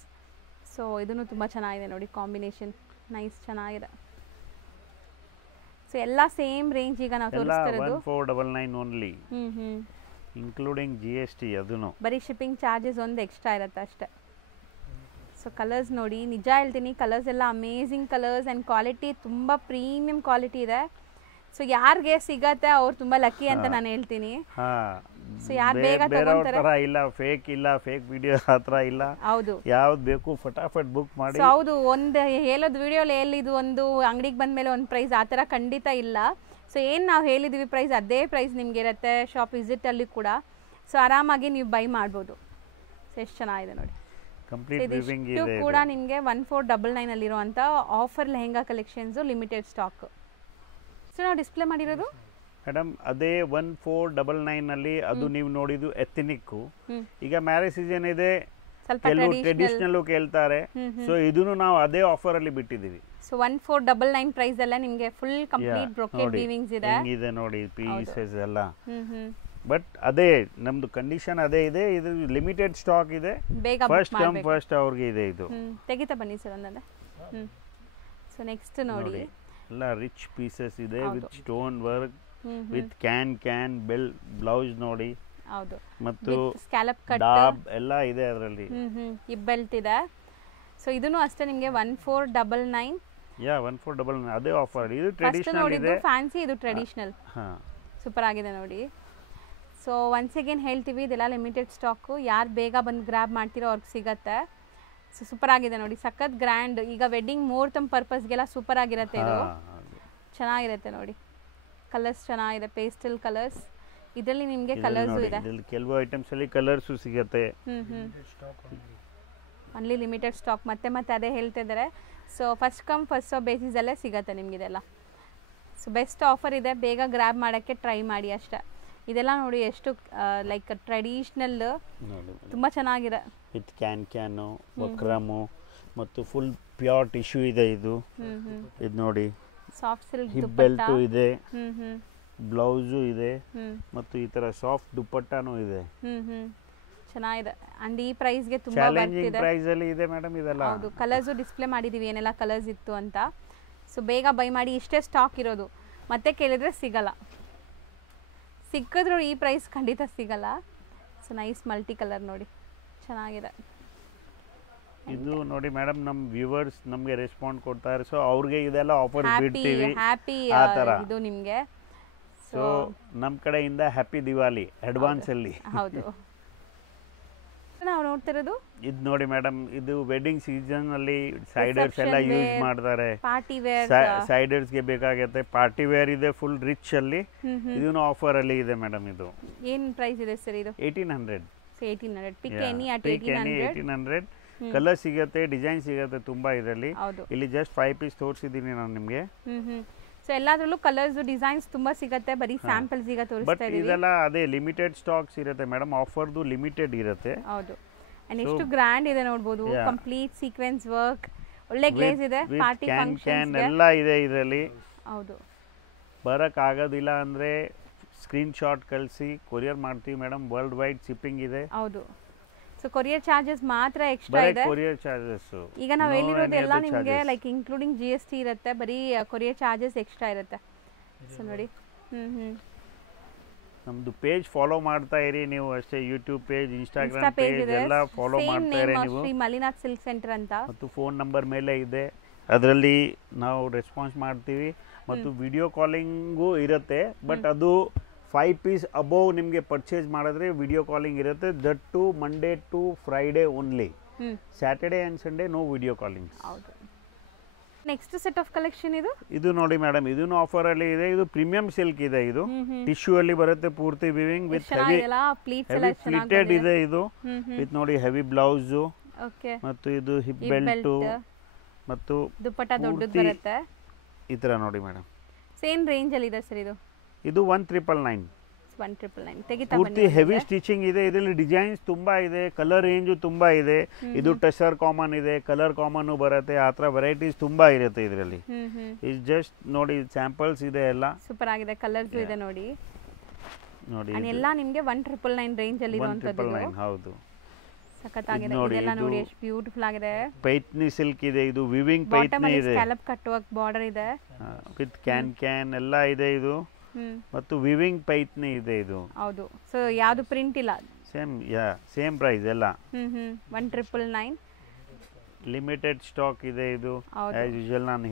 ಸೊ ಇದನ್ನು ತುಂಬ ಚೆನ್ನಾಗಿದೆ ನೋಡಿ, ಕಾಂಬಿನೇಷನ್ ನೈಸ್, ಚೆನ್ನಾಗಿದೆ. ಸೊ ಎಲ್ಲ ಸೇಮ್ ರೇಂಜ್ ಈಗ ನಾವು ಎಲ್ಲ ತೋರಿಸ್ತಾ ಇರೋದು 1499 ಓನ್ಲಿ, ಇನ್ಕ್ಲೂಡಿಂಗ್ GST. ಅದನ್ನು ಬರೀ ಶಿಪ್ಪಿಂಗ್ ಚಾರ್ಜಸ್ ಒಂದು ಎಕ್ಸ್ಟ್ರಾ ಇರುತ್ತೆ ಅಷ್ಟೇ. ಸೊ ಕಲರ್ಸ್ ನೋಡಿ, ನಿಜ ಹೇಳ್ತೀನಿ ಕಲರ್ಸ್ ಎಲ್ಲ ಅಮೇಝಿಂಗ್ ಕಲರ್ಸ್ ಆ್ಯಂಡ್ ಕ್ವಾಲಿಟಿ ತುಂಬ ಪ್ರೀಮಿಯಂ ಕ್ವಾಲಿಟಿ ಇದೆ. ಸೊ ಯಾರಿಗೆ ಸಿಗತ್ತೆ ಅವ್ರು ತುಂಬ ಲಕ್ಕಿ ಅಂತ ನಾನು ಹೇಳ್ತೀನಿ. ಸೊ ಯಾರು ಬೇಗ ತಗೊಂತಾರೆ ಇಲ್ಲ, ಫೇಕ್ ಇಲ್ಲ, ಫೇಕ್ ವಿಡಿಯೋ ಹತ್ರ ಇಲ್ಲ. ಹೌದು, ಯಾವ್ದು ಬೇಕು ಫಟಾಫಟ್ ಬುಕ್ ಮಾಡಿ. ಸೊ ಹೌದು, ಒಂದು ಹೇಳೋದು ವಿಡಿಯೋಲಿ ಹೇಳಿದ್ದು ಒಂದು ಅಂಗಡಿಗೆ ಬಂದಮೇಲೆ ಒಂದು ಪ್ರೈಸ್ ಆ ಥರ ಖಂಡಿತ ಇಲ್ಲ. ಸೊ ಏನು ನಾವು ಹೇಳಿದ್ದೀವಿ ಪ್ರೈಸ್ ಅದೇ ಪ್ರೈಸ್ ನಿಮಗೆ ಇರುತ್ತೆ ಶಾಪ್ ವಿಸಿಟಲ್ಲಿ ಕೂಡ. ಸೊ ಆರಾಮಾಗಿ ನೀವು ಬೈ ಮಾಡ್ಬೋದು. ಸೊ ಎಷ್ಟು ಚೆನ್ನಾಗಿದೆ ನೋಡಿ. ಇದಿಷ್ಟು ಕೂಡ ನಿಮಗೆ 1499 ಅಲ್ಲಿರುವಂಥ offer lehenga collections, limited stock. So ನಾವು ಡಿಸ್ಪ್ಲೇ ಮಾಡಿರೋದು ಮೇಡಮ್ ಅದೇ 1499 ಅಲ್ಲಿ. ಅದು ನೀವು ನೋಡಿದ್ದು ಎಥನಿಕ್. ಈಗ ಮ್ಯಾರೇಜ್ ಸೀಸನ್ ಇದೆ, ಕೆಲವು ಟ್ರೆಡಿಷನಲ್ ಕೇಳ್ತಾರೆ. ಸೊ ಇದನ್ನು ನಾವು ಅದೇ ಆಫರ್ ಅಲ್ಲಿ ಬಿಟ್ಟಿದ್ದೀವಿ. ಸೊ 1499 ಪ್ರೈಸ್ ಅಲ್ಲ ನಿಮಗೆ ಫುಲ್ ಕಂಪ್ಲೀಟ್ ಬ್ರೊಕೆಟ್ ವೀವಿಂಗ್ಸ್ ಇದೆ. ಇದೆ ನೋಡಿ ಪೀಸಸ್ ಎಲ್ಲ. ಬಟ್ ಅದೇ ನಮ್ದು ಕಂಡೀಷನ್ ಅದೇ ಇದೆ. ಇದು ಲಿಮಿಟೆಡ್ ಸ್ಟಾಕ್ ಇದೆ, ಫಸ್ಟ್ ಕಮ್ ಫಸ್ಟ್ ಅವ್ರಿಗೆ ಇದೆ. ಇದು ತೆಗಿತಾ ಬನ್ನಿ ಸರ್ ಒಂದೊಂದೇ. ಸೊ ನೆಕ್ಸ್ಟ್ ನೋಡಿ, ಎಲ್ಲ ರಿಚ್ ಪೀಸಸ್ ಇದೆ with stone work, with can bell blouse ನೋಡಿ. ಹೌದು, ಮತ್ತು ಸ್ಕ್ಯಾಲಪ್ ಕಟ್ ಡಾಬ್ ಎಲ್ಲ ಇದೆ ಅದರಲ್ಲಿ. ಈ ಬೆಲ್ಟ್ ಇದೆ. ಸೊ ಇದನ್ನು ಅಷ್ಟೇ ನಿಮಗೆ 1499. 1499 ಅದೇ ಆಫರ್. ಇದು ಟ್ರೆಡಿಷನಲ್ ಇದೆ, ಫ್ಯಾನ್ಸಿ, ಇದು ಟ್ರೆಡಿಷನಲ್. ಸೂಪರ್ ಆಗಿದೆ ನೋಡಿ. ಸೊ ಒನ್ಸ್ ಅಗೇನ್ ಹೇಳ್ತೀವಿ, ಇದೆಲ್ಲ ಲಿಮಿಟೆಡ್ ಸ್ಟಾಕು. ಯಾರು ಬೇಗ ಬಂದು ಗ್ರ್ಯಾಬ್ ಮಾಡ್ತಿರೋ ಅವ್ರಿಗೆ ಸಿಗತ್ತೆ. ಸೊ ಸೂಪರ್ ಆಗಿದೆ ನೋಡಿ, ಸಖತ್ ಗ್ರ್ಯಾಂಡ್. ಈಗ ವೆಡ್ಡಿಂಗ್ ಮುಹೂರ್ತಂ ಪರ್ಪಸ್ಗೆಲ್ಲ ಸೂಪರ್ ಆಗಿರುತ್ತೆ. ಇದು ಚೆನ್ನಾಗಿರುತ್ತೆ ನೋಡಿ. ಕಲರ್ಸ್ ಚೆನ್ನಾಗಿದೆ, ಪೇಸ್ಟಲ್ ಕಲರ್ಸ್. ಇದರಲ್ಲಿ ನಿಮಗೆ ಕಲರ್ಸು ಇದೆ, ಕೆಲವು ಐಟಮ್ಸ್ ಅಲ್ಲಿ ಕಲರ್ಸು ಸಿಗುತ್ತೆ. Only limited stock. ಮತ್ತೆ ಅದೇ ಹೇಳ್ತಾ ಇದ್ದಾರೆ. So first come first serve ಬೇಸಿಸಲ್ಲೇ ಸಿಗುತ್ತೆ ನಿಮಗಿದೆಲ್ಲ. ಸೊ ಬೆಸ್ಟ್ ಆಫರ್ ಇದೆ, ಬೇಗ ಗ್ರ್ಯಾಬ್ ಮಾಡೋಕ್ಕೆ ಟ್ರೈ ಮಾಡಿ ಅಷ್ಟೇ. ಇದೆಲ್ಲ ನೋಡಿ ಎಷ್ಟು ಲೈಕ್ ಟ್ರೆಡಿಷನಲ್, ತುಂಬ ಚೆನ್ನಾಗಿದೆ. ವಿತ್ ಕ್ಯಾನು, ವಕ್ರಮು ಮತ್ತು ಫುಲ್ ಪ್ಯೂರ್ ಟಿಶ್ಯೂ ಇದೆ. ಇದು ನೋಡಿ, ಸಾಫ್ಟ್ ಸಿಲ್ಕ್ ಹಿಪ್ ಬೆಲ್ಟು ಇದೆ, ಬ್ಲೌಸು ಇದೆ, ಮತ್ತು ಈ ತರ ಸಾಫ್ಟ್ ದುಪ್ಪಟ್ಟಾನು ಇದೆ. ಚೆನ್ನಾಗಿದೆ. ಅಂಡ್ ಈ ಪ್ರೈಸ್ಗೆ ತುಂಬಾ ಚಾಲೆಂಜಿಂಗ್ ಪ್ರೈಸ್ ಅಲ್ಲಿ ಇದೆ ಮೇಡಮ್ ಇದೆಲ್ಲ. ಹೌದು, ಕಲರ್ಸ್ ಡಿಸ್ಪ್ಲೇ ಮಾಡಿದೀವಿ ಏನೆಲ್ಲ ಕಲರ್ಸ್ ಇತ್ತು ಅಂತ. ಸೊ ಬೇಗ ಬೈ ಮಾಡಿ, ಇಷ್ಟೇ ಸ್ಟಾಕ್ ಇರೋದು. ಮತ್ತೆ ಕೇಳಿದ್ರೆ ಸಿಗಲ್ಲ, ಸಿಕ್ಕಿದ್ರು ಈ ಪ್ರೈಸ್ ಖಂಡಿತ ಸಿಗಲ್ಲ. ಸೊ ನೈಸ್ ಮಲ್ಟಿ ಕಲರ್ ನೋಡಿ, ಚೆನ್ನಾಗಿದೆ. ಇದು ನೋಡಿ ಮೇಡಮ್, ನಮ್ಮ ವ್ಯೂವರ್ಸ್ ನಮಗೆ ರೆಸ್ಪಾಂಡ್ ಕೊಡ್ತಾರೆ. ಸೊ ಅವ್ರಿಗೆ ಇದೆಲ್ಲ ಆಫರ್ ಬಿಡ್ತೀವಿ. ಹ್ಯಾಪಿ ಇದು ನಿಮಗೆ. ಸೊ ನಮ್ಮ ಕಡೆಯಿಂದ ಹ್ಯಾಪಿ ದಿವಾಲಿ ಅಡ್ವಾನ್ಸ್ ಅಲ್ಲಿ. ಹೌದು, ನಾವು ನೋಡ್ತಿರೋದು ಇದು ನೋಡಿ ಮೇಡಮ್, ಇದು ವೆಡ್ಡಿಂಗ್ ಸೀಸನ್ ಅಲ್ಲಿ ಸೈಡರ್ಸ್ ಎಲ್ಲ ಯೂಸ್ ಮಾಡ್ತಾರೆ. ಪಾರ್ಟಿ ವೇರ್ ಸೈಡರ್ಸ್ ಗೆ ಬೇಕಾಗುತ್ತೆ. ಪಾರ್ಟಿ ವೇರ್ ಇದೆ ಫುಲ್ ರಿಚ್ ಅಲ್ಲಿ. ಇದನ್ನು ಆಫರ್ ಅಲ್ಲಿ ಇದೆ ಮೇಡಮ್. ಇದು ಏನು ಪ್ರೈಸ್ ಇದೆ ಸರ್? ಇದು 1800. So 1800 pick any at 1800. Colour ಸಿಗುತ್ತೆ, ಡಿಸೈನ್ ಸಿಗುತ್ತೆ ತುಂಬಾ ಇದರಲ್ಲಿ. ಇಲ್ಲಿ ಜಸ್ಟ್ 5 ಪೀಸ್ ತೋರಿಸಿದ್ದೀನಿ ನಾನು ನಿಮಗೆ. ಸೊ ಎಲ್ಲಾದ್ರಲ್ಲೂ ಕಲರ್ಸ್ ಡಿಸೈನ್ಸ್ ತುಂಬಾ ಸಿಗುತ್ತೆ, ಬರೀ ಸ್ಯಾಂಪಲ್ಸ್ ಈಗ ತೋರಿಸ್ತಾ ಇದೀವಿ. ಇದೆಲ್ಲ ಅದೇ ಲಿಮಿಟೆಡ್ ಸ್ಟಾಕ್ಸ್ ಇರುತ್ತೆ ಮೇಡಮ್, ಆಫರ್ದು ಲಿಮಿಟೆಡ್ ಇರುತ್ತೆ. ಹೌದು, ಅಂಡ್ ಎಷ್ಟು ಗ್ರ್ಯಾಂಡ್ ಇದೆ ನೋಡಬಹುದು. ಕಂಪ್ಲೀಟ್ ಸೀಕ್ವೆನ್ಸ್ ವರ್ಕ್, ಒಳ್ಳೆ ಗ್ಲೇಸ್ ಇದೆ. ಪಾರ್ಟಿ ಫಂಕ್ಷನ್ಸ್ ಎಲ್ಲ ಇದೆ ಇದರಲ್ಲಿ. ಹೌದು, ಬರಕ್ ಆಗೋದಿಲ್ಲ ಅಂದ್ರೆ ಸ್ಕ್ರೀನ್ ಶಾಟ್ ಕಳಿಸಿ ಕೊರಿಯರ್ ಮಾಡ್ತೀವಿ ಮೇಡಮ್. ವರ್ಲ್ಡ್ ವೈಡ್ ಶಿಪ್ಪಿಂಗ್ ಇದೆ. ಹೌದು, ಸೊ ಕೊರಿಯರ್ ಚಾರ್ಜಸ್ ಮಾತ್ರ ಎಕ್ಸ್ಟ್ರಾ ಇದೆ. ಕೊರಿಯರ್ ಚಾರ್ಜಸ್ ಈಗ ನಾವು ಹೇಳಿರೋದೆಲ್ಲ ನಿಮಗೆ ಲೈಕ್ ಇನ್ಕ್ಲೂಡಿಂಗ್ GST ಇರುತ್ತೆ, ಬರೀ ಕೊರಿಯರ್ ಚಾರ್ಜಸ್ ಎಕ್ಸ್ಟ್ರಾ ಇರುತ್ತೆ. ಸೊ ನೋಡಿ, ನಮ್ದು ಪೇಜ್ ಫಾಲೋ ಮಾಡ್ತಾ ಇರಿ ನೀವು ಅಷ್ಟೇ. ಯೂಟ್ಯೂಬ್ ಪೇಜ್, ಇನ್ಸ್ಟಾಗ್ರಾಮ್ ಪೇಜ್ ಎಲ್ಲ ಫಾಲೋ ಮಾಡ್ತಾ ಇರಿ ನೀವು. ಶ್ರೀ ಮಲ್ಲಿನಾಥ್ ಸಿಲ್ಕ್ ಸೆಂಟರ್ ಅಂತ, ಮತ್ತು ಫೋನ್ ನಂಬರ್ ಮೇಲೆ ಇದೆ, ಅದರಲ್ಲಿ ನಾವು ರೆಸ್ಪಾನ್ಸ್ ಮಾಡ್ತೀವಿ. ಮತ್ತು ವಿಡಿಯೋ ಕಾಲಿಂಗು ಇರುತ್ತೆ. ಬಟ್ ಅದು 5 ಪೀಸ್ ಅಬೋವ್ ನಿಮಗೆ ಪರ್ಚೇಸ್ ಮಾಡಿದ್ರೆ ವಿಡಿಯೋ ಕಾಲಿಂಗ್ ಇರುತ್ತೆ. That to Monday to Friday only. Saturday and Sunday no video calling. ಹೌದು. ನೆಕ್ಸ್ಟ್ ಸೆಟ್ ಆಫ್ ಕಲೆಕ್ಷನ್ ಇದು ನೋಡಿ ಮೇಡಮ್, ಇದನ್ನು ಆಫರ್ ಅಲ್ಲಿ ಇದೆ. ಇದು ಪ್ರೀಮಿಯಂ ಸಿಲ್ಕ್ ಇದೆ. ಇದು ಟಿಶ್ಯೂ ಅಲ್ಲಿ ಬರುತ್ತೆ, ಪೂರ್ತಿ ವಿವಿಂಗ್ ವಿತ್ ಹೆವಿ ಪ್ಲೀಟೆಡ್ ಇದೆ. ಇದು ವಿತ್ ನೋಡಿ ಹೆವಿ ಬ್ಲೌಸ್, ಮತ್ತು ಇದು ಹಿಪ್ ಬೆಲ್ಟ್ ಮತ್ತು ದುಪ್ಪಟ್ಟ ದೊಡ್ಡದು ಬರುತ್ತೆ. ಈ ತರ ನೋಡಿ ಮೇಡಮ್. ಸೇಮ್ ರೇಂಜ್ ಅಲ್ಲಿ ಇದೆ ಸರ್. ಇದು 1999. ಪೂರ್ತಿ ಹೆವಿ ಸ್ಟಿಚಿಂಗ್ ಇದೆ. ಇದರಲ್ಲಿ ಡಿಸೈನ್ಸ್ ತುಂಬಾ ಇದೆ, ಕಲರ್ ರೇಂಜ್ ತುಂಬಾ ಇದೆ. ಇದು ಟಸರ್ ಕಾಮನ್ ಇದೆ, ಕಲರ್ ಕಾಮನ್ ಬರುತ್ತೆ. ಆ ತರ ವೆರೈಟೀಸ್ ತುಂಬಾ ಇರುತ್ತೆ ಇದರಲ್ಲಿ. ಇದು ಜಸ್ಟ್ ನೋಡಿ ಸ್ಯಾಂಪಲ್ಸ್ ಇದೆ, ಎಲ್ಲ ಸೂಪರ್ ಆಗಿದೆ. ಕಲರ್ಸ್ ಇದೆ ನೋಡಿ. ಎಲ್ಲ ನಿಮಗೆ 1999 ರೇಂಜ್ ಅಲ್ಲಿ ಇರುವಂತದ್ದು. ಹೌದು. ಸಖತ್ತಾಗಿದೆ ನೋಡಿ, ಇದೆಲ್ಲ ಇದು ನೋಡಿ ಎಷ್ಟು ಬ್ಯೂಟಿಫುಲ್ ಆಗಿದೆ. ಪೈತ್ನಿ ಸಿಲ್ಕ್ ಇದೆ, ಇದು ವಿವಿಂಗ್ ಬಾಟಮ್ ಪೈತ್ನಿ ಅಲ್ಲಿ ಇದೆ ಸ್ಕ್ಯಾಲಪ್ ಕಟ್ ವರ್ಕ್ ಬಾರ್ಡರ್ ಇದೆ. ವಿತ್ ಕ್ಯಾನ್ ಎಲ್ಲ ಇದೆ ಇದು. ಮತ್ತು ವಿವಿಂಗ್ ಪೈತ್ನಿ ಇದೆ ಇದು. ಹೌದು. ಸೊ ಯಾವುದು ಪ್ರಿಂಟ್ ಇಲ್ಲ. ಸೇಮ್ ಪ್ರೈಸ್ ಎಲ್ಲ. 1999. ಲಿಮಿಟೆಡ್ ಸ್ಟಾಕ್ ಇದೆ ಇದು. ಆಸ್ ಯೂಶುವಲ್ ನಾನು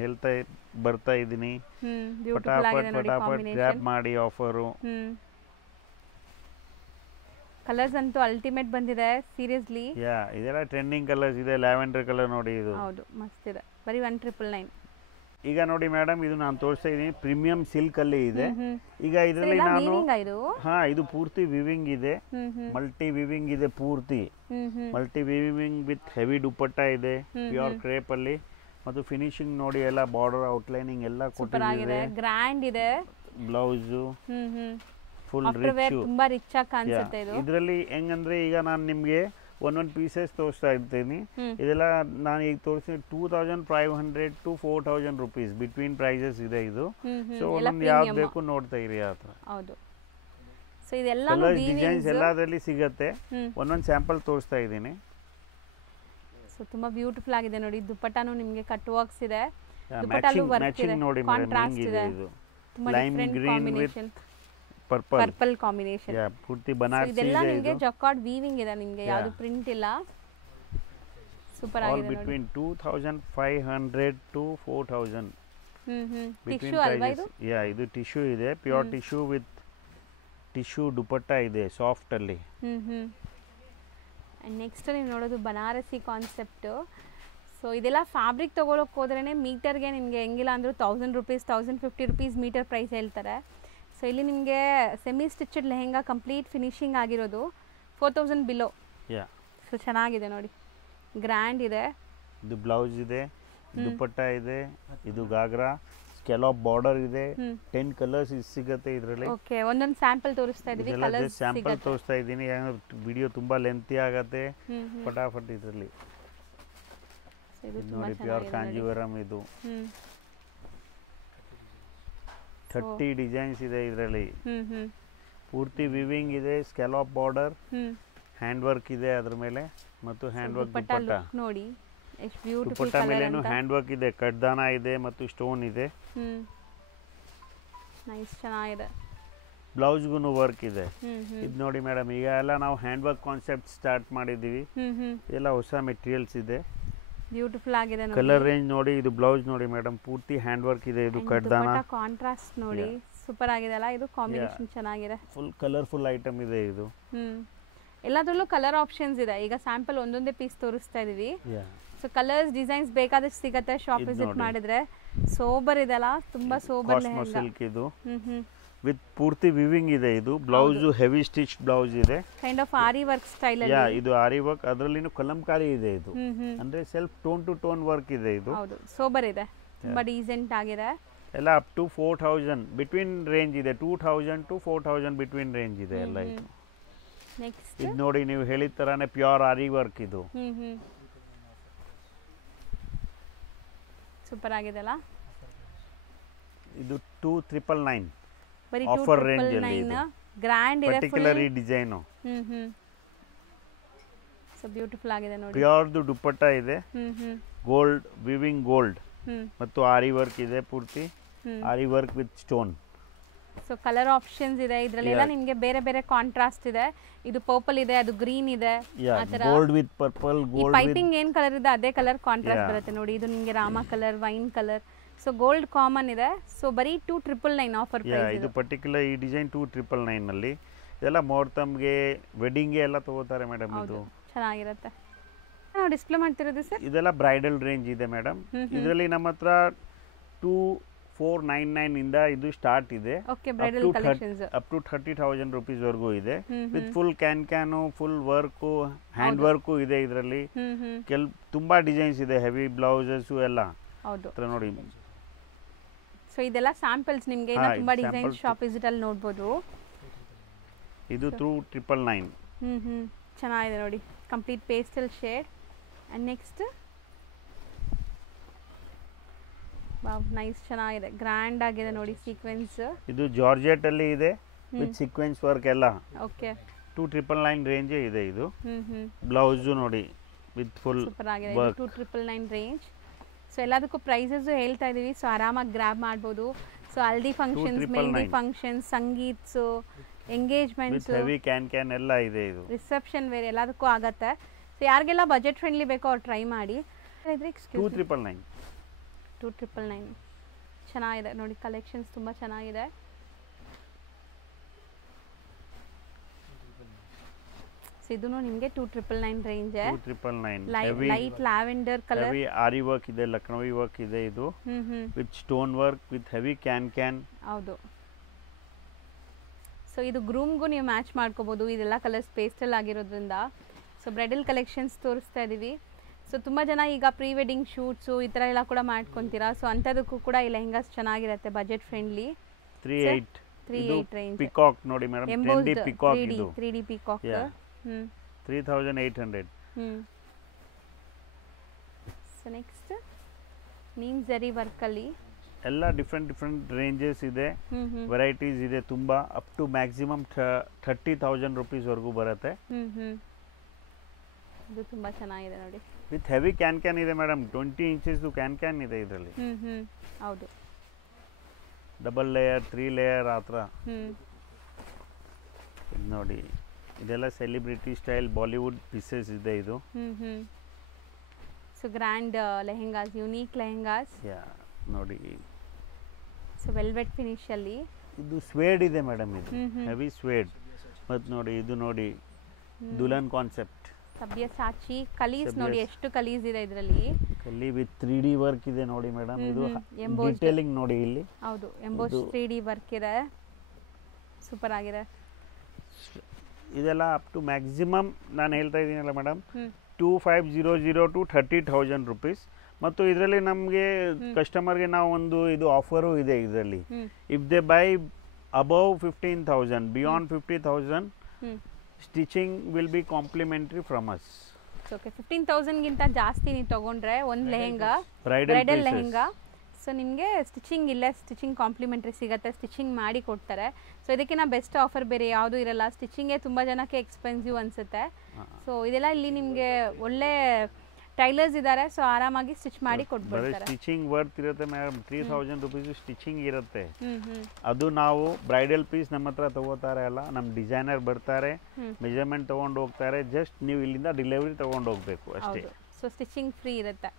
ಬರ್ತಾ ಇದ್ದೀನಿ. ಫಟಾಫಟ್ ಗ್ರ್ಯಾಬ್ ಮಾಡಿ ಆಫರು. ಕಲರ್ಸ್ ಅಂತೂ ಅಲ್ಟಿಮೇಟ್ ಬಂದಿದೆ ಸೀರಿಯಸ್ಲಿ. ಇದೆಲ್ಲ ಟ್ರೆಂಡಿಂಗ್ ಕಲರ್ಸ್ ಇದೆ. ಲ್ಯಾವೆಂಡರ್ ಕಲರ್ ನೋಡಿ ಇದು. ಹೌದು ಮಸ್ತ್ ಇದೆ. ಬರೀ 1999. ಈಗ ನೋಡಿ ಮೇಡಮ್, ಇದು ನಾನು ತೋರಿಸ್ತಾ ಇದ್ದೀನಿ ಪ್ರೀಮಿಯಂ ಸಿಲ್ಕ್ ಅಲ್ಲಿ ಇದೆ. ಈಗ ಇದರಲ್ಲಿ ನಾನು ಇದು ಪೂರ್ತಿ ವಿವಿಂಗ್ ಇದೆ, ಮಲ್ಟಿ ವಿವಿಂಗ್ ಇದೆ ಪೂರ್ತಿ. ಮಲ್ಟಿ ವಿವಿಂಗ್ ವಿತ್ ಹೆವಿ ದುಪ್ಪಟ್ಟ ಇದೆ, ಪ್ಯೂರ್ ಕ್ರೇಪ್ ಅಲ್ಲಿ. ಮತ್ತು ಫಿನಿಶಿಂಗ್ ನೋಡಿ ಎಲ್ಲ ಬಾರ್ಡರ್ ಔಟ್ಲೈನಿಂಗ್ ಎಲ್ಲ ಕೊಟ್ಟಿದೆ. ಗ್ರ್ಯಾಂಡ್ ಇದೆ. ಬ್ಲೌಸ್ ಫುಲ್ ತುಂಬಾ ರಿಚ್ ಆಗಿ ಕಾಣಿಸುತ್ತೆ ಇದು. ಇದರಲ್ಲಿ ಹೆಂಗಂದ್ರೆ ಈಗ ನಾನು ನಿಮಗೆ ಒಂದೊಂದು ಪೀಸಸ್ ತೋರಿಸ್ತಾ ಇರ್ತೀನಿ. ಇದೆಲ್ಲ ನಾನು ಈಗ ತೋರಿಸಿ 2500 to 4000 rupees ಬಿಟ್ವೀನ್ ಪ್ರೈಸಸ್ ಇದೆ ಇದು. ಸೊ ಒಂದೊಂದು ಯಾವ್ದು ಬೇಕು ನೋಡ್ತಾ ಇರಿ ಆ ಥರ. ಹೌದು. ಸೊ ಇದೆಲ್ಲ ಡಿಸೈನ್ಸ್ ಎಲ್ಲದರಲ್ಲಿ ಸಿಗುತ್ತೆ. ಒಂದೊಂದು ಸ್ಯಾಂಪಲ್ ತೋರಿಸ್ತಾ ಇದ್ದೀನಿ. ಸೊ ತುಂಬಾ ಬ್ಯೂಟಿಫುಲ್ ಆಗಿದೆ ನೋಡಿ. ದುಪ್ಪಟ್ಟಾನು ನಿಮಗೆ ಕಟ್ ವರ್ಕ್ಸ್ ಇದೆ. ದುಪ್ಪಟ್ಟಲ್ಲೂ ವರ್ಕ್ ಇದೆ, ಕಾಂಟ್ರಾಸ್ಟ್ ಇದೆ. ತುಂಬಾ ಡಿಫರೆಂಟ್ ಕಾಂಬಿನೇಷನ್. Purple combination. ಪೂರ್ತಿ ಬನಾರಸಿ ಇದೆ. ಇದೆಲ್ಲ ನಿಮಗೆ ಜಕಾರ್ಡ್ ವೀವಿಂಗ್ ಇದೆ, ನಿಮಗೆ ಯಾವುದು ಪ್ರಿಂಟ್ ಇಲ್ಲ. ಸೂಪರ್ ಆಗಿದೆ ನೋಡಿ. Between 2500 to 4000. ಟಿಶ್ಯೂ ಅಲ್ವಾ ಇದು? ಇದು ಟಿಶ್ಯೂ ಇದೆ, pure tissue with tissue dupatta ಇದೆ ಸಾಫ್ಟ್ ಅಲ್ಲಿ. ನೆಕ್ಸ್ಟ್ ನೀವು ನೋಡೋದು ಬನಾರಸಿ ಕಾನ್ಸೆಪ್ಟ್. ಸೊ ಇದೆಲ್ಲ ಫ್ಯಾಬ್ರಿಕ್ ತೊಗೊಳಕ್ಕೆ ಹೋದ್ರೇ ಮೀಟರ್ಗೆ ನಿಮಗೆ ಹೆಂಗಿಲ್ಲ ಅಂದರೂ 1000 rupees 1050 rupees ಮೀಟರ್ ಪ್ರೈಸ್ ಹೇಳ್ತಾರೆ. ಸೊ ಇಲ್ಲಿ ನಿಮಗೆ ಸೆಮಿ ಸ್ಟಿಚಡ್ ಲೆಹೆಂಗಾ ಕಂಪ್ಲೀಟ್ ಫಿನಿಶಿಂಗ್ ಆಗಿರೋದು 4000 ಬಿಲೋ. ಸೊ ಚೆನ್ನಾಗಿದೆ ನೋಡಿ, ಗ್ರ್ಯಾಂಡ್ ಇದೆ. ಇದು ಬ್ಲೌಸ್ ಇದೆ, ದುಪಟ್ಟ ಇದೆ, ಇದು ಗಾಗ್ರಾ, ಸ್ಕ್ಯಾಲಪ್ ಬಾರ್ಡರ್ ಇದೆ. 10 ಕಲರ್ಸ್ ಸಿಗುತ್ತೆ ಇದರಲ್ಲಿ. ಓಕೆ, ಒಂದೊಂದು ಸ್ಯಾಂಪಲ್ ತೋರಿಸ್ತಾ ಇದೀವಿ. ಕಲರ್ಸ್ ಸ್ಯಾಂಪಲ್ ತೋರಿಸ್ತಾ ಇದ್ದೀನಿ, ವಿಡಿಯೋ ತುಂಬಾ ಲೆಂತಿ ಆಗುತ್ತೆ. ಫಟಾಫಟ್ ಇದರಲ್ಲಿ ನೋಡಿ, ಪ್ಯೂರ್ ಕಾಂಜೀವರಂ ಇದು. 30 ಡಿಸೈನ್ಸ್ ಇದೆ ಇದರಲ್ಲಿ. ಪೂರ್ತಿ ವಿವಿಂಗ್ ಇದೆ, ಸ್ಕ್ಯಾಲಪ್ ಬಾರ್ಡರ್, ಹ್ಯಾಂಡ್ ವರ್ಕ್ ಇದೆ ಅದ್ರ ಮೇಲೆ, ಮತ್ತು ಹ್ಯಾಂಡ್ ವರ್ಕ್ ದುಪಟ್ಟ ನೋಡಿ ಎಷ್ಟು ಬ್ಯೂಟಿಫುಲ್. ದುಪಟ್ಟ ಮೇಲೇನು ಹ್ಯಾಂಡ್ ವರ್ಕ್ ಇದೆ, ಕಡ್ದಾನ ಇದೆ ಮತ್ತು ಸ್ಟೋನ್ ಇದೆ. ನೈಸ್, ಚೆನ್ನಾಗಿದೆ. ಬ್ಲೌಸ್ಗೂ ವರ್ಕ್ ಇದೆ. ಇದು ನೋಡಿ ಮೇಡಮ್, ಈಗ ಎಲ್ಲ ನಾವು ಹ್ಯಾಂಡ್ ವರ್ಕ್ ಕಾನ್ಸೆಪ್ಟ್ ಸ್ಟಾರ್ಟ್ ಮಾಡಿದ್ದೀವಿ. ಎಲ್ಲ ಹೊಸ ಮೆಟೀರಿಯಲ್ಸ್ ಇದೆ, ಬ್ಯೂಟಿಫುಲ್ ಆಗಿದೆ ನೋಡಿ. ಕಲರ್ ರೇಂಜ್ ನೋಡಿ, ಇದು ಬ್ಲೌಸ್ ನೋಡಿ ಮೇಡಮ್, ಪೂರ್ತಿ ಹ್ಯಾಂಡ್ ವರ್ಕ್ ಇದೆ. ಇದು ಕಡ್ದಾನ ಕಾಂಟ್ರಾಸ್ಟ್ ನೋಡಿ, ಸೂಪರ್ ಆಗಿದೆ ಅಲ್ಲ. ಇದು ಕಾಂಬಿನೇಷನ್ ಚೆನ್ನಾಗಿದೆ, ಫುಲ್ ಕಲರ್ಫುಲ್ ಐಟಮ್ ಇದೆ ಇದು. ಎಲ್ಲದರಲ್ಲೂ ಕಲರ್ ಆಪ್ಷನ್ಸ್ ಇದೆ. ಈಗ ಸ್ಯಾಂಪಲ್ ಒಂದೊಂದೇ ಪೀಸ್ ತೋರಿಸ್ತಾ ಇದೀವಿ. ಸೊ ಕಲರ್ಸ್ ಡಿಸೈನ್ಸ್ ಬೇಕಾದಷ್ಟು ಸಿಗುತ್ತೆ ಶಾಪ್ ವಿಸಿಟ್ ಮಾಡಿದ್ರೆ. ಸೋಬರ್ ಇದೆಲ್ಲ, ತುಂಬಾ ಸೋಬರ್ ಲೆಹಂಗಾ. ಸಿಲ್ಕ್ ಇದು ವಿತ್ ಪೂರ್ತಿ ವಿವಿಂಗ್ ಇದೆ. ಇದು ಬ್ಲೌಸ್ ಹೆವಿ ಸ್ಟಿಚ್ ಬ್ಲೌಸ್ ಇದೆ, kind of aari work style ಅಲ್ಲಿ. ಇದು ಆರಿ ವರ್ಕ್, ಅದರಲ್ಲಿನೂ ಕಲಂಕಾರಿ ಇದೆ. ಇದು ಅಂದ್ರೆ self tone to tone work ಇದೆ. ಇದು ಹೌದು, ಸೋಬರ್ ಇದೆ, ತುಂಬಾ ಡೀಸೆಂಟ್ ಆಗಿದೆ. ಎಲ್ಲ ಅಪ್ ಟು 4000 ಬಿಟ್ವೀನ್ ರೇಂಜ್ ಇದೆ. 2000 to 4000 ಬಿಟ್ವೀನ್ ರೇಂಜ್ ಇದೆ ಎಲ್ಲ. ಇದು ನೆಕ್ಸ್ಟ್ ಇದು ನೋಡಿ, ನೀವು ಹೇಳಿದ ತರಾನೇ ಪ್ಯೂರ್ ಆರಿ ವರ್ಕ್ ಇದು. ಸೂಪರ್ ಆಗಿದೆ ಅಲ್ಲ. ಇದು 2999 ಬರಿ ಆಫರ್ ರೇಂಜ್ ಅಲ್ಲಿ ಇದೆ. ಗ್ರ್ಯಾಂಡ್ ಇದೆ, ಪರ್ಟಿಕ್ಯುಲರ್ ಈ ಡಿಸೈನ್. ಸೊ ಬ್ಯೂಟಿಫುಲ್ ಆಗಿದೆ ನೋಡಿ. ಪ್ಯೂರ್ ದುಪಟ್ಟ ಇದೆ, ಗೋಲ್ಡ್ ವಿವಿಂಗ್ ಗೋಲ್ಡ್ ಮತ್ತು ಆರಿ ವರ್ಕ್ ಇದೆ. ಪೂರ್ತಿ aari work with stone. So colour options ಇದೆ ಇದರಲ್ಲೆಲ್ಲ. ನಿಮಗೆ ಬೇರೆ ಬೇರೆ ಕಾಂಟ್ರಾಸ್ಟ್ ಇದೆ. ಇದು ಪರ್ಪಲ್ ಇದೆ, ಅದು ಗ್ರೀನ್ ಇದೆ, ಆತರ gold with purple. Gold piping ಏನ್ ಕಲರ್ ಇದೆ ಅದೇ ಕಲರ್ ಕಾಂಟ್ರಾಸ್ಟ್ ಬರುತ್ತೆ ನೋಡಿ. ಇದು ನಿಮಗೆ Rama colour, wine colour. So gold common ಇದೆ. ಸೊ ಬರೀ 2999 ಆಫರ್ ಪ್ರೈಸ್. ಇದು ಪರ್ಟಿಕ್ಯುಲರ್ ಈ ಡಿಸೈನ್ 2999 ನಲ್ಲಿ. ಇದೆಲ್ಲ ಮುಹೂರ್ತಂಗೆ, ವೆಡ್ಡಿಂಗ್ಗೆ ಎಲ್ಲ ತಗೋತಾರೆ ಮೇಡಮ್. ಇದು ಚೆನ್ನಾಗಿರುತ್ತೆ. ನಾವು ಡಿಸ್ಪ್ಲೇ ಮಾಡ್ತಿರೋದು ಸರ್, ಇದೆಲ್ಲ ಬ್ರೈಡಲ್ ರೇಂಜ್ ಇದೆ ಮೇಡಮ್. ಇದರಲ್ಲಿ ನಮ್ಮ ಹತ್ರ 2499 ಇಂದ ಇದು ಸ್ಟಾರ್ಟ್ ಇದೆ. Bridal collections up to 30,000 rupees ವರೆಗೂ ಇದೆ. ವಿತ್ ಫುಲ್ ಕ್ಯಾನು, ಫುಲ್ ವರ್ಕ್, ಹ್ಯಾಂಡ್ ವರ್ಕ್ ಇದೆ ಇದರಲ್ಲಿ. ತುಂಬಾ ಡಿಸೈನ್ಸ್ ಇದೆ, ಹೆವಿ ಬ್ಲೌಸಸ್ ಎಲ್ಲ. ಹೌದು ನೋಡಿ. ಸೊ ಇದೆಲ್ಲ ಸ್ಯಾಂಪಲ್ಸ್, ನಿಮಗೆ ಇನ್ನ ತುಂಬಾ ಡಿಸೈನ್ ಶಾಪ್ ವಿಸಿಟ್ ಅಲ್ಲಿ ನೋಡಬಹುದು. ಇದು 2999. ಚೆನ್ನಾಗಿದೆ ನೋಡಿ, complete pastel shade. And next wow, nice, ಚೆನ್ನಾಗಿದೆ, ಗ್ರ್ಯಾಂಡ್ ಆಗಿದೆ ನೋಡಿ ಸೀಕ್ವೆನ್ಸ್. ಇದು ಜಾರ್ಜೆಟ್ ಅಲ್ಲಿ ಇದೆ ವಿತ್ ಸೀಕ್ವೆನ್ಸ್ ವರ್ಕ್ ಎಲ್ಲ. ಓಕೆ, 2,999 ರೇಂಜೇ ಇದೆ ಇದು. ಬ್ಲೌಸು ನೋಡಿ ವಿತ್ ಫುಲ್ ಸೂಪರ್ ಆಗಿದೆ. 2,999 ರೇಂಜ್. ಸೊ ಎಲ್ಲದಕ್ಕೂ ಪ್ರೈಸಸ್ ಹೇಳ್ತಾ ಇದೀವಿ, ಸೊ ಆರಾಮಾಗಿ ಗ್ರ್ಯಾಬ್ ಮಾಡ್ಬೋದು. So haldi functions, mehndi functions, sangeets, engagements, heavy ಕ್ಯಾನ್ ಎಲ್ಲ ಇದೆ ಇದು. ರಿಸೆಪ್ಷನ್ ವೇರ್ ಎಲ್ಲದಕ್ಕೂ ಆಗತ್ತೆ. ಸೊ ಯಾರಿಗೆಲ್ಲ ಬಜೆಟ್ ಫ್ರೆಂಡ್ಲಿ ಬೇಕೋ ಅವ್ರು ಟ್ರೈ ಮಾಡಿ. 2,999 ಚೆನ್ನಾಗಿದೆ ನೋಡಿ, ಕಲೆಕ್ಷನ್ಸ್ ತುಂಬ ಚೆನ್ನಾಗಿದೆ. ಸೊ ಇದೂ ನಿಮಗೆ 2,999 range. 2,999 light lavender colour, heavy aari work ಇದೆ, ಲಕ್ನೋವಿ ವರ್ಕ್ ಇದೆ ಇದು, with stone work, with heavy ಕ್ಯಾನ್. ಹೌದು. ಸೊ ಇದು ಗ್ರೂಮ್ಗೂ ನೀವು ಮ್ಯಾಚ್ ಮಾಡ್ಕೋಬೋದು, ಇದೆಲ್ಲ ಕಲರ್ಸ್ ಪೇಸ್ಟಲ್ ಆಗಿರೋದ್ರಿಂದ. ಸೊ ಬ್ರೈಡಲ್ ಕಲೆಕ್ಷನ್ಸ್ ತೋರಿಸ್ತಾ ಇದ್ದೀವಿ. ಸೊ ತುಂಬ ಜನ ಈಗ ಪ್ರೀ ವೆಡ್ಡಿಂಗ್ ಶೂಟ್ಸು ಈ ಥರ ಎಲ್ಲ ಕೂಡ ಮಾಡ್ಕೊತೀರಾ. ಸೊ ಅಂಥದಕ್ಕೂ ಕೂಡ ಈ ಲೆಹಂಗಾಸ್ ಚೆನ್ನಾಗಿರುತ್ತೆ, ಬಜೆಟ್ ಫ್ರೆಂಡ್ಲಿ. 3,800 ರೇಂಜ್. ಪಿಕಾಕ್ ನೋಡಿ ಮೇಡಮ್, 3D ಪಿಕಾಕ್ ಇದು, 3D peacock. 3,800. So next neem ಜರಿ ವರ್ಕಲ್ಲಿ ಎಲ್ಲ ಡಿಫ್ರೆಂಟ್ ರೇಂಜಸ್ ಇದೆ, ವೆರೈಟೀಸ್ ಇದೆ ತುಂಬ. ಅಪ್ ಟು ಮ್ಯಾಕ್ಸಿಮಮ್ 30,000 ರುಪೀಸ್ವರೆಗೂ ಬರುತ್ತೆ. ಇದು ತುಂಬ ಚೆನ್ನಾಗಿದೆ ನೋಡಿ, ವಿತ್ ಹೆವಿ ಕ್ಯಾನ್ ಇದೆ ಮೇಡಮ್. 20 ಇಂಚಸ್ ಕ್ಯಾನ್ ಇದೆ ಇದರಲ್ಲಿ. ಹೌದು. ಡಬಲ್ ಲೇಯರ್, 3 ಲೇಯರ್ ಆ ಥರ ನೋಡಿ. ಇದೆಲ್ಲ ಸೆಲಿಬ್ರಿಟಿ ಸ್ಟೈಲ್ ಬಾಲಿವುಡ್ ಪೀಸಸ್ ಇದೆ ಇದು. So grand lehengas, unique lehengas ನೋಡಿ. ಸೊ ವೆಲ್ವೆಟ್ ಫಿನಿಶ್ ಅಲ್ಲಿ ಇದು ಸ್ವೇಡ್ ಇದೆ ಮೇಡಮ್, ಇದು ಹೆವಿ ಸ್ವೇಡ್. ಮತ್ತು ನೋಡಿ ಇದು ನೋಡಿ ದುಲ್ಹನ್ ಕಾನ್ಸೆಪ್ಟ್, ಸಬ್ಯಸಾಚಿ ಕಲೀಸ್ ನೋಡಿ, ಎಷ್ಟು ಕಲೀಸ್ ಇದೆ ಇದರಲ್ಲಿ. ಕಲಿ ವಿತ್ 3D ವರ್ಕ್ ಇದೆ ನೋಡಿ ಮೇಡಮ್. ಇದು ಡೀಟೇಲಿಂಗ್ ನೋಡಿ ಇಲ್ಲಿ. ಹೌದು, ಎಂಬೋಸ್ 3D ವರ್ಕ್ ಇದೆ, ಸೂಪರ್ ಆಗಿದೆ. ಇದೆಲ್ಲ ಅಪ್ ಟು ಮ್ಯಾಕ್ಸಿಮಮ್ ನಾನು ಹೇಳ್ತಾ ಇದ್ದೀನಲ್ಲ ಮೇಡಮ್, 2,500 to 30,000 ರುಪೀಸ್. ಮತ್ತು ಇದರಲ್ಲಿ ನಮಗೆ ಕಸ್ಟಮರ್ಗೆ ನಾವು ಒಂದು ಇದು ಆಫರು ಇದೆ ಇದರಲ್ಲಿ. If they buy above 15,000, beyond 50,000, stitching will be complimentary from us. Okay, 15,000ಗಿಂತ ಜಾಸ್ತಿ ನೀವು ತೊಗೊಂಡ್ರೆ ಒಂದು ಲೆಹೆಂಗಾ, ಬ್ರೈಡಲ್ ಲೆಹೆಂಗಾ, ಸೊ ನಿಮಗೆ ಸ್ಟಿಚಿಂಗ್ ಇಲ್ಲೇ ಸ್ಟಿಚಿಂಗ್ ಕಾಂಪ್ಲಿಮೆಂಟ್ರಿ ಸಿಗುತ್ತೆ, ಸ್ಟಿಚಿಂಗ್ ಮಾಡಿ ಕೊಡ್ತಾರೆ. ಸೊ ಇದಕ್ಕಿಂತ ಬೆಸ್ಟ್ ಆಫರ್ ಬೇರೆ ಯಾವುದೂ ಇರಲ್ಲ. ಸ್ಟಿಚಿಂಗೇ ತುಂಬ ಜನಕ್ಕೆ ಎಕ್ಸ್ಪೆನ್ಸಿವ್ ಅನಿಸುತ್ತೆ. ಸೊ ಇದೆಲ್ಲ ಇಲ್ಲಿ ನಿಮಗೆ ಒಳ್ಳೆ ಟೈಲರ್ಸ್ ಇದ್ದಾರೆ, ಸೊ ಆರಾಮಾಗಿ ಸ್ಟಿಚ್ ಮಾಡಿ ಕೊಟ್ಬಿಡ್ತಾರೆ. ಸ್ಟಿಚಿಂಗ್ ವರ್ತ್ ಇರುತ್ತೆ ಮೇಡಮ್, 3,000 ರುಪೀಸ್ ಸ್ಟಿಚಿಂಗ್ ಇರುತ್ತೆ. ಅದು ನಾವು ಬ್ರೈಡಲ್ ಪೀಸ್ ನಮ್ಮ ಹತ್ರ ತಗೋತಾರೆ ಅಲ್ಲ, ನಮ್ಮ ಡಿಸೈನರ್ ಬರ್ತಾರೆ, ಮೆಜರ್ಮೆಂಟ್ ತೊಗೊಂಡು ಹೋಗ್ತಾರೆ, ಜಸ್ಟ್ ನೀವು ಇಲ್ಲಿಂದ ಡೆಲಿವರಿ ತೊಗೊಂಡು ಹೋಗಬೇಕು ಅಷ್ಟೇ. ಸೊ ಸ್ಟಿಚಿಂಗ್ ಫ್ರೀ ಇರುತ್ತೆ.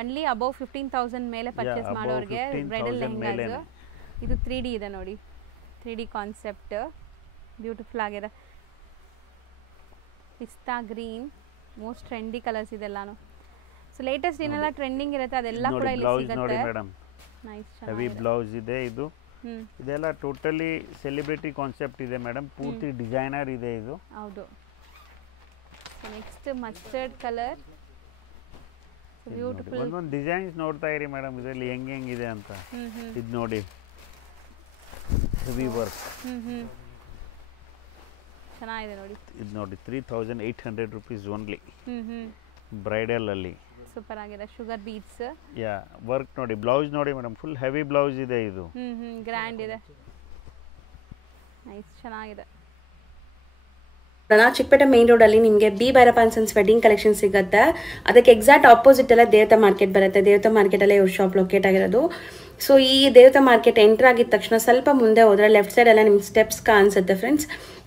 ಒನ್ಲಿ ಅಬೌವ್ 15,000 ಮೇಲೆ ಪರ್ಚೇಸ್ ಮಾಡೋರಿಗೆ ಬ್ರೈಡಲ್ ಲೆಹೆಂಗಾಸ್. ಇದು 3D ಇದೆ ನೋಡಿ, 3D ಕಾನ್ಸೆಪ್ಟ್, ಬ್ಯೂಟಿಫುಲ್ ಆಗಿದೆ. Pista green, most trendy colours ಇದೆಲ್ಲಾನು. ಸೊ ಲೇಟೆಸ್ಟ್ ಏನೆಲ್ಲ ಟ್ರೆಂಡಿಂಗ್ ಇರುತ್ತೆ ಅದೆಲ್ಲ ಕೂಡ ಇಲ್ಲಿ ಸಿಗುತ್ತೆ. ನೈಸ್, ಹೆವಿ ಬ್ಲೌಸ್ ಇದೆ ಇದು. ಇದೆಲ್ಲ ಟೋಟಲಿ ಸೆಲಿಬ್ರಿಟಿ ಕಾನ್ಸೆಪ್ಟ್ ಇದೆ ಮೇಡಮ್, ಪೂರ್ತಿ ಡಿಸೈನರ್ ಇದೆ ಇದು. ಹೌದು. Next mustard colour, beautiful. ಒಂದೊಂದು ಡಿಸೈನ್ಸ್ ನೋಡ್ತಾ ಇರಿ ಮೇಡಮ್, ಇದರಲ್ಲಿ ಹೆಂಗಿದೆ ಅಂತ. ಇದು ನೋಡಿ ಹೆವಿ ವರ್ಕ್, ಚೆನ್ನಾಗಿದೆ ನೋಡಿ. ಇದು ನೋಡಿ 3,800 ರುಪೀಸ್ ಓನ್ಲಿ, ಬ್ರೈಡಲ್ ಅಲ್ಲಿ. ಸೂಪರ್ ಆಗಿದೆ. ಶುಗರ್ ಬೀಡ್ಸ್, ವರ್ಕ್ ನೋಡಿ. ಬ್ಲೌಸ್ ನೋಡಿ ಮೇಡಮ್, ಫುಲ್ ಹೆವಿ ಬ್ಲೌಸ್ ಇದೆ ಇದು. ಗ್ರ್ಯಾಂಡ್ ಇದೆ, ನೈಸ್, ಚೆನ್ನಾಗಿದೆ. ಚಿಕ್ಕಪೇಟೆ ಮೇನ್ ರೋಡಲ್ಲಿ ನಿಮಗೆ B Bhyrappa and sons wedding collection ಸಿಗುತ್ತೆ. ಅದಕ್ಕೆ ಎಕ್ಸಾಕ್ಟ್ ಆಪೋಸಿಟ್ ಎಲ್ಲ ದೇವತಾ ಮಾರ್ಕೆಟ್ ಬರುತ್ತೆ. ದೇವತಾ ಮಾರ್ಕೆಟಲ್ಲೇ ಇವ್ರ ಶಾಪ್ ಲೊಕೇಟ್ ಆಗಿರೋದು. ಸೊ ಈ ದೇವತಾ ಮಾರ್ಕೆಟ್ ಎಂಟರ್ ಆಗಿದ ತಕ್ಷಣ ಸ್ವಲ್ಪ ಮುಂದೆ ಹೋದರೆ ಲೆಫ್ಟ್ ಸೈಡ್ ಎಲ್ಲ ನಿಮ್ಗೆ ಸ್ಟೆಪ್ಸ್ ಕಾಣಿಸುತ್ತೆ ಫ್ರೆಂಡ್ಸ್.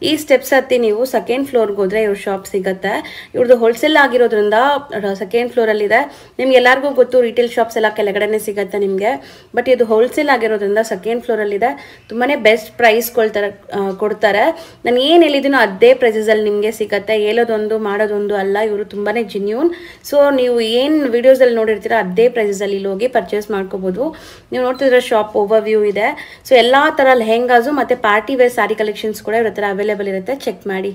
ಈ ಸ್ಟೆಪ್ಸ್ ಹತ್ತಿ ನೀವು ಸೆಕೆಂಡ್ ಫ್ಲೋರ್ಗೆ ಹೋದರೆ ಇವ್ರ ಶಾಪ್ ಸಿಗುತ್ತೆ. ಇವ್ರದ್ದು ಹೋಲ್ಸೇಲ್ ಆಗಿರೋದ್ರಿಂದ ಸೆಕೆಂಡ್ ಫ್ಲೋರಲ್ಲಿದೆ. ನಿಮ್ಗೆ ಎಲ್ಲರಿಗೂ ಗೊತ್ತು ರಿಟೇಲ್ ಶಾಪ್ಸ್ ಎಲ್ಲ ಕೆಳಗಡೆನೇ ಸಿಗುತ್ತೆ ನಿಮಗೆ, ಬಟ್ ಇದು ಹೋಲ್ಸೇಲ್ ಆಗಿರೋದ್ರಿಂದ ಸೆಕೆಂಡ್ ಫ್ಲೋರಲ್ಲಿದೆ. ತುಂಬಾ ಬೆಸ್ಟ್ ಪ್ರೈಸ್ ಕೊಡ್ತಾರೆ. ನಾನು ಏನು ಹೇಳಿದ್ದೀನೋ ಅದೇ ಪ್ರೈಸಸಲ್ಲಿ ನಿಮಗೆ ಸಿಗುತ್ತೆ. ಹೇಳೋದೊಂದು ಮಾಡೋದೊಂದು ಅಲ್ಲ, ಇವರು ತುಂಬಾ ಜೆನ್ಯೂನ್. ಸೊ ನೀವು ಏನು ವಿಡಿಯೋಸಲ್ಲಿ ನೋಡಿರ್ತೀರ ಅದೇ ಪ್ರೈಸಸಲ್ಲಿ ಇಲ್ಲಿ ಹೋಗಿ ಪರ್ಚೇಸ್ ಮಾಡ್ಕೋಬೋದು. ನೀವು ನೋಡ್ತಿದ್ರೆ ಶಾಪ್ ಓವರ್ ವ್ಯೂ ಇದೆ. ಸೊ ಎಲ್ಲ ಥರ ಲೆಹೆಂಗಾಸು ಮತ್ತು ಪಾರ್ಟಿ ವೇರ್ ಸ್ಯಾರಿ ಕಲೆಕ್ಷನ್ಸ್ ಕೂಡ ಇವ್ರ ಹತ್ರ ಅವೈಲೇಬಲ್ ಇರುತ್ತೆ. ಚೆಕ್ ಮಾಡಿ.